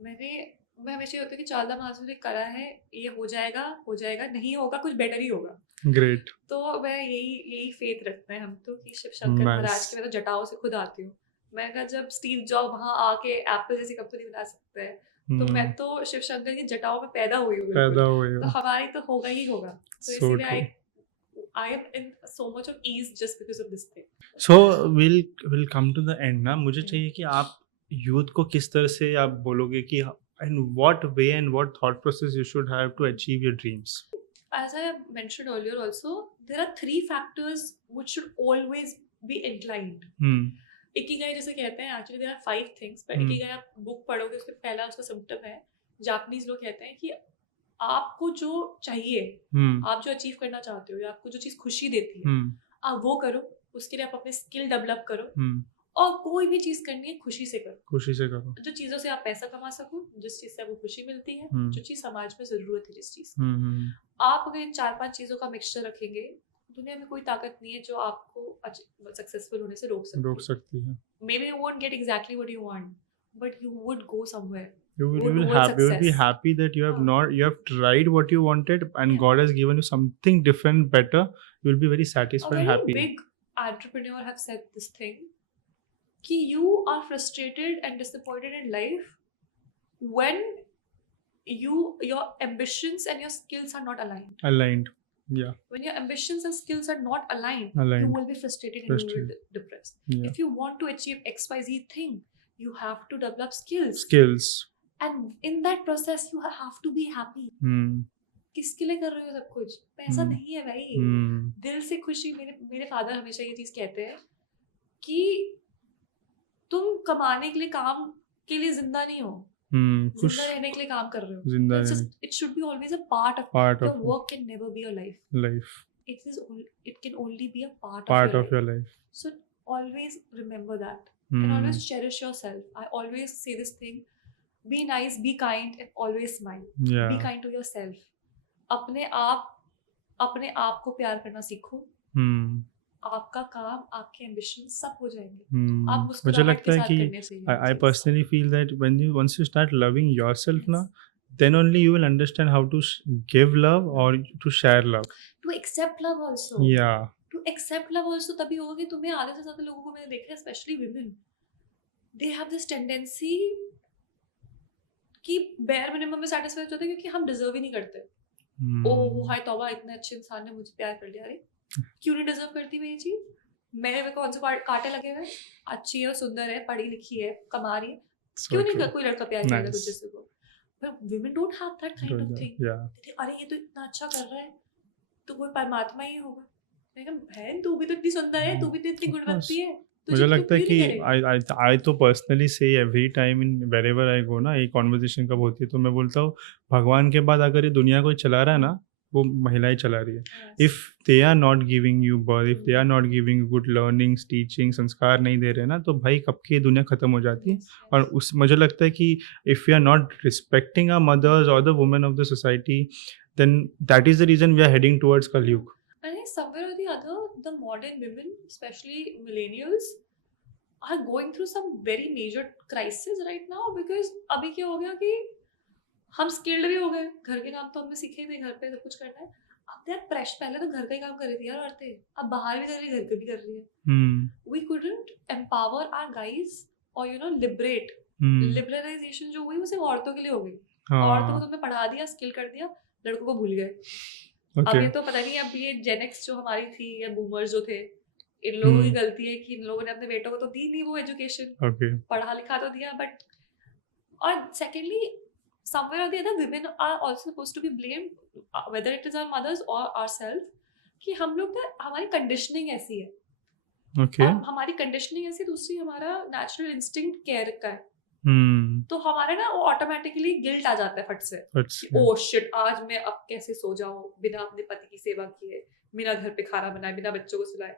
मैं हमेशा ये होता है कि चालदा महासु ने करा है, ये हो जाएगा, नहीं होगा कुछ बेटर ही होगा. Great. तो मैं यही फेथ रखते हैं हम तो, कि शिव शंकर महाराज Nice. के मैं तो जटाओं से खुद आती हूँ. मैं कहा जब स्टीव जॉब वहाँ आके एप्पल जैसी कंपनी बना सकते हैं, तो मैं तो शिव शंकर की जटाओं में पैदा हुई हूँ. पैदा हुए तो हो. हमारी तो होगा ही होगा. तो So इसीलिए true. I am in so much of ease just because of this thing. So we'll come to the end ना. मुझे चाहिए कि आप यूथ को किस तरह से आप बोलोगे कि in what way and what thought process you should have to achieve your dreams. As I mentioned earlier also, there are 3 factors which should always be inclined. Ikigai जैसे कहते हैं, actually there are 5 things, but Ikigai आप book पढ़ोगे, उसके पहला उसका symptom है, Japanese लोग कहते हैं कि आपको जो चाहिए, आप जो अचीव करना चाहते हो, या आपको जो चीज खुशी देती है, आप वो करो. उसके लिए आप अपने स्किल डेवलप करो, और कोई भी चीज करनी है खुशी से करो. जो चीजों से आप पैसा कमा सको, जिस चीज से आपको खुशी मिलती है, जो चीज समाज में जरूरत है, जिस चीज की, आप अगर इन 4-5 चीजों का मिक्सचर रखेंगे, दुनिया में कोई ताकत नहीं है जो आपको सक्सेसफुल होने से रोक सकती है. Maybe you won't get exactly what you want, but you would go somewhere. You will be happy that you have tried what you wanted, and God has given you something different, better. You will be very satisfied, happy. happy. A big entrepreneur have said this thing, कि you are frustrated and disappointed in life when your ambitions and your skills are not aligned. Yeah. When your ambitions and skills are not aligned, you will be frustrated and you will be depressed. Yeah. If you want to achieve XYZ thing, you have to develop skills. And in that process, you have to be happy. किसके लिए कर रहे हो सब कुछ? पैसा नहीं है भाई. दिल से खुशी. मेरे फादर हमेशा ये चीज कहते हैं कि तुम कमाने के लिए, काम के लिए जिंदा नहीं हो, जिंदा रहने के लिए काम कर रहे हो. It should be always a part of your work. Can never be your life. It can only be a part of your life. So always remember that, and always cherish yourself. I always say this thing: be nice, be kind, and always smile. Yeah. Be kind to yourself. अपने आप को प्यार करना सीखो. आपका काम, आपके ambition सब हो जाएंगे. आप मुझे लगता है कि I personally feel that once you start loving yourself ना, then only you will understand how to give love or to share love. To accept love also. Yeah. To accept love also तभी होगा कि तुम्हें आधे से ज्यादा लोगों को मैंने देखा है, especially women, they have this tendency कि bare minimum में satisfied होते हैं, क्योंकि हम deserve ही नहीं करते. ओह हाय तौबा, इतने अच्छे इंसान ने मुझे प्यार कर लिया. अरे क्यों नहीं डिजर्व करती मैं ये चीज? मेरे में कौन से कांटे लगे हुए? अच्छी है, सुंदर है, पढ़ी लिखी है, कमा रही है, क्यों नहीं कोई लड़का प्यार करेगा तुझसे को? But women don't have that kind of thing. अरे ये तो इतना अच्छा कर रहा है, तो कोई परमात्मा ही होगा. बहन तू भी तो इतनी सुंदर है, तू भी तो इतनी गुणवंती है. मुझे लगता है कि I तो personally say every time in wherever I go ना, ये कॉन्वर्सेशन कब होती है तो मैं बोलता हूँ, भगवान के बाद अगर ये दुनिया कोई चला रहा है ना, वो महिलाएं चला रही है. If they are not giving you birth, if they are not giving good learnings, teaching, संस्कार नहीं दे रहे ना, तो भाई कब की ये दुनिया खत्म हो जाती है. और उस मुझे लगता है कि if you are not respecting our mothers और the women of the society, then that is the reason we are heading towards Kalyug. I think somewhere or the other, the modern women, especially millennials, are going through some very major crisis right now, because अभी क्या हो गया कि हम skilled भी हो गए, घर के काम तो हमने सीखे थे, घर पे सब कुछ करना है. अब यार पहले तो घर का ही काम कर रही थी यार औरतें, अब बाहर भी कर रही, घर पे भी कर रही है. We couldn't empower our guys और you know liberate. Hmm. Liberalisation जो हुई वो सिर्फ औरतों के लिए हो गई. औरतों को हाँ. तुमने पढ़ा दिया, स्किल कर दिया, लड़कों को भूल गए. अब ओके. ये तो पता नहीं, अब ये जेनेक्स जो हमारी थी या बूमर्स जो थे, इन लोगों की हम्म. गलती है कि इन लोगों ने अपने बेटों को तो दी नहीं वो एजुकेशन. ओके. पढ़ा लिखा तो दिया, बट और secondly somewhere or the other women are also supposed to be blamed, whether it is our mothers or ourselves, कि हम लोग ना, हमारी कंडीशनिंग ऐसी है. ओके. और हमारी कंडीशनिंग ऐसी, दूसरी हमारा नेचुरल इंस्टिंक्ट केयर का है. हम्म. तो हमारे ना वो ऑटोमेटिकली गिल्ट आ जाता है फट से That's कि ओ शिट, आज मैं अब कैसे सो जाऊं बिना अपने पति की सेवा किए, बिना घर पे खाना बनाए, बिना बच्चों को सुलाए,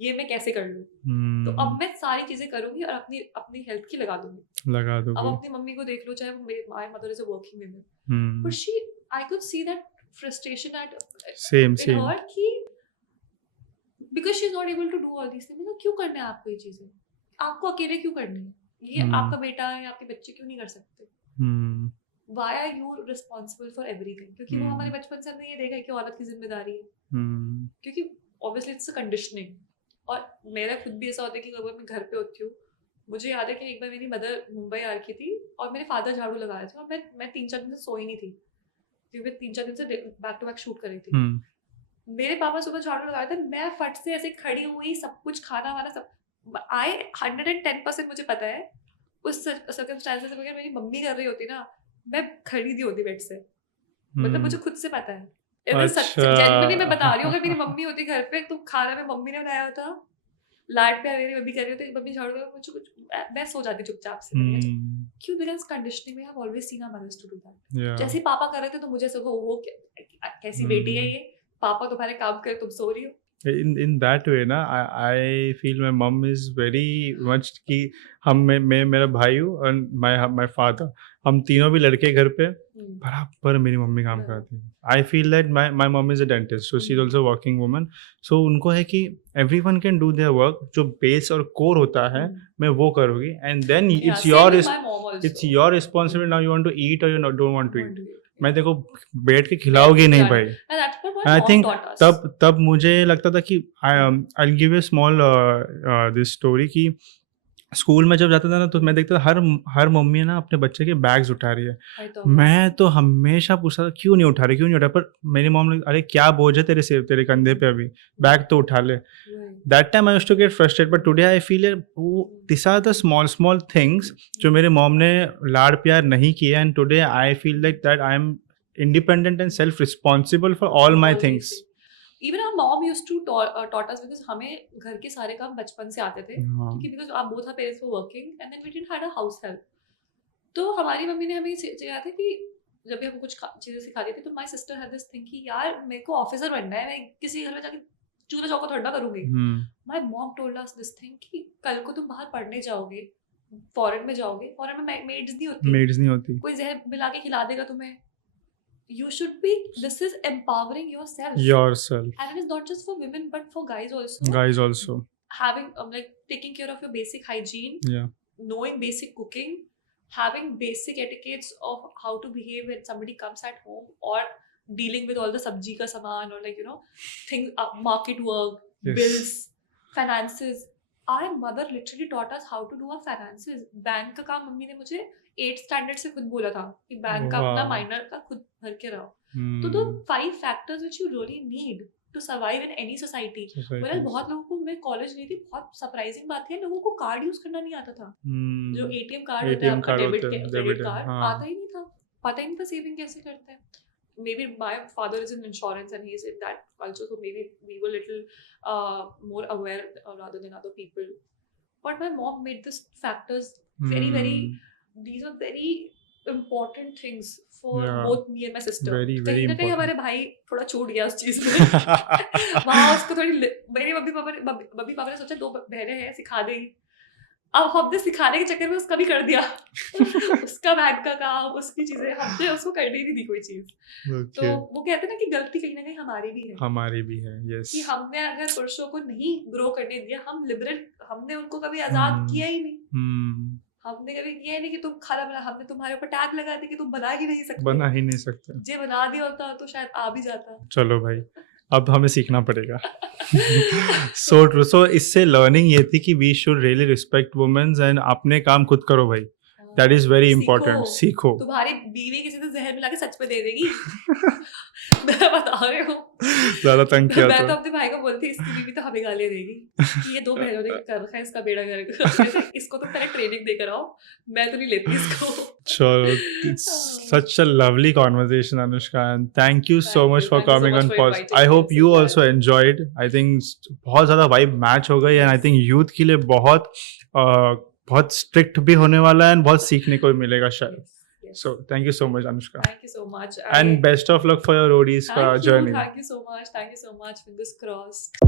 ये मैं कैसे कर लूं. तो अब मैं सारी चीजें करूंगी और अपनी अपनी हेल्थ की लगा दूंगी. लगा अब दोगे. अपनी मम्मी को देख लो, चाहे वो मेरी my mother is a working woman, hmm. But she, I could see that frustration at same in same. Her कि because she is not able to do all these things. क्यों करना है आपको ये चीजें? आपको अकेले क्यों करनी है? ये आपका बेटा है, आपके बच्चे क्यों नहीं कर सकते? हम्म. Why are you responsible for everything? क्योंकि वो हमारे बचपन से हमने ये देखा है कि औरत की जिम्मेदारी है. हम्म. क्योंकि obviously it's a conditioning. और मेरा खुद भी ऐसा होता है कि अगर मैं घर पे होती हूँ, मुझे याद है कि एक बार मेरी मदर मुंबई आ रखी थी और मेरे फादर झाड़ू लगा रहे थे और मैं 3-4 दिन से सोई नहीं थी क्योंकि मैं 3-4 दिन से बैक टू बैक शूट कर रही थी. मेरे पापा सुबह झाड़ू लगा रहे थे, मैं फट से ऐसे खड़ी हुई, सब कुछ खाना वाना सब, आई 110% मुझे पता है उस सर्कमस्टांसेस में अगर मेरी मम्मी कर रही होती ना, मैं खड़ी नहीं होती बेड से. मतलब मुझे खुद से पता है. जेन्युइनली मैं बता रही हूँ, अगर मेरी मम्मी होती घर पे तो खाना में मम्मी ने बनाया होता, लाड प्यार मेरी मम्मी कर रही होती, मम्मी झाड़ू लगा, मुझे कुछ, मैं सो जाती चुपचाप से. क्यों? बिकॉज कंडीशनिंग में I have always seen our mothers to do that. जैसे पापा कर रहे थे तो मुझे ऐसा वो कैसी बेटी है ये, पापा तुम्हारे काम करे तुम सो रही हो. in that way ना, I feel my mom is very much कि हम मैं मेरा भाई हूँ और my father, हम तीनों भी लड़के घर पे बराबर मेरी मम्मी काम करती है. I feel that my mom is a dentist, so she's also a working woman. So उनको है कि everyone can do their work, जो base और core होता है मैं वो करूँगी, and then it's your responsibility. Now you want to eat or you don't want to eat. मैं देखो बैठ के खिलाओगी नहीं भाई. आई थिंक तब मुझे लगता था कि I give a small this story कि स्कूल में जब जाता था ना तो मैं देखता था हर मम्मी ना अपने बच्चे के बैग्स उठा रही है. मैं तो हमेशा पूछता था क्यों नहीं उठा रही, पर मेरी मॉम ने अरे क्या बोझ है तेरे कंधे पे, अभी बैग तो उठा ले. That time I used to get frustrated, but today I feel this are the small things जो मेरे मॉम ने लाड़ प्यार नहीं किया, and today I feel like that I am independent and self responsible for all my things. Even our mom used to taught us, because हमें घर के सारे काम बचपन से आते थे क्योंकि because both our parents were working and then we didn't had a house help. तो हमारी मम्मी ने हमें सिखाया था कि जब भी हम कुछ चीजें सिखाती थी तो my sister had this thing कि यार मेरे को ऑफिसर बनना है, मैं किसी घर में जाके चूल्हा चौका थोड़ा करूंगी. My mom told us this thing कि कल को तुम बाहर पढ़ने जाओगे, फॉरेन में जाओगे, फॉरेन में मेड्स नहीं होती, कोई जहर मिला के खिला देगा तुम्हें. You should be, this is empowering yourself, and it is not just for women but for guys also. Having like taking care of your basic hygiene, knowing basic cooking, having basic etiquettes of how to behave when somebody comes at home, or dealing with all the sabji ka saman, or like things, market work, bills, finances. Our mother literally taught us how to do our finances. Bank का काम mummy ने मुझे 8th standard से खुद बोला था कि bank का अपना माइनर का खुद भर के रहो. तो the 5 factors which you really need to survive in any society. Whereas बहुत लोगों को, मैं कॉलेज गई थी, बहुत सरप्राइजिंग बात है, लोगों को कार्ड यूज करना नहीं आता था. जो ATM कार्ड होता है आपका, डेबिट क्रेडिट कार्ड, आता ही नहीं था, पता ही नहीं था सेविंग कैसे करते हैं. Maybe my father is in insurance and he's in that culture, so maybe we were little more aware rather than other people. But my mom made these factors very these are very important things for both me and my sister. कहीं ना कहीं हमारे भाई थोड़ा छूट गया उस चीज में. वहाँ उसको थोड़ी, मेरे मम्मी पापा ने सोचा 2 बहनें हैं, सिखा देगी. अब हमने सिखाने के चक्कर में उसका भी कर दिया. उसका बैंक का काम, उसकी चीजें, हमने उसको करनी नहीं दी कोई चीज. तो वो कहते हैं ना कि गलती कहीं ना कहीं हमारी भी है. यस, कि हमने अगर पुरुषों को नहीं ग्रो करने दिया, हम लिबरल, हमने उनको कभी आजाद किया ही नहीं. हमने कभी किया ही नहीं कि तुम खाना बना, हमने तुम्हारे ऊपर टैग लगा दी कि तुम बना ही नहीं सकते. जे बना दिया होता तो शायद आ भी जाता. चलो भाई, अब हमें सीखना पड़ेगा. So true. सो इससे लर्निंग ये थी कि we should really respect womens and अपने काम खुद करो भाई. That is very important. सीखो. तुम्हारी बीवी किसी से जहर मिला के सच पे दे देगी. मैं बता रही हूँ. ज्यादा तंग किया मैं तो तो अपने भाई को बोलती इसकी बीवी तो हमें गालियाँ देगी कि ये 2 बहनों ने कर रखा है इसका बेड़ा गर्क. इसको तो पहले ट्रेनिंग देकर आओ. मैं तो नहीं लेती इसको. Sure, it's such a lovely conversation, Anushka, and thank you so Thank much you. for Thank you so coming much on for pause. inviting I me. hope I'm you so also enjoyed. I think बहुत ज़्यादा vibe match हो गई, and I think youth के लिए बहुत strict भी होने वाला है and बहुत सीखने को भी मिलेगा शायद. Yes. So thank you so much, Anushka, Thank you so much. and best of luck for your roadies Thank you. journey. Thank you so much. Thank you so much. Fingers crossed.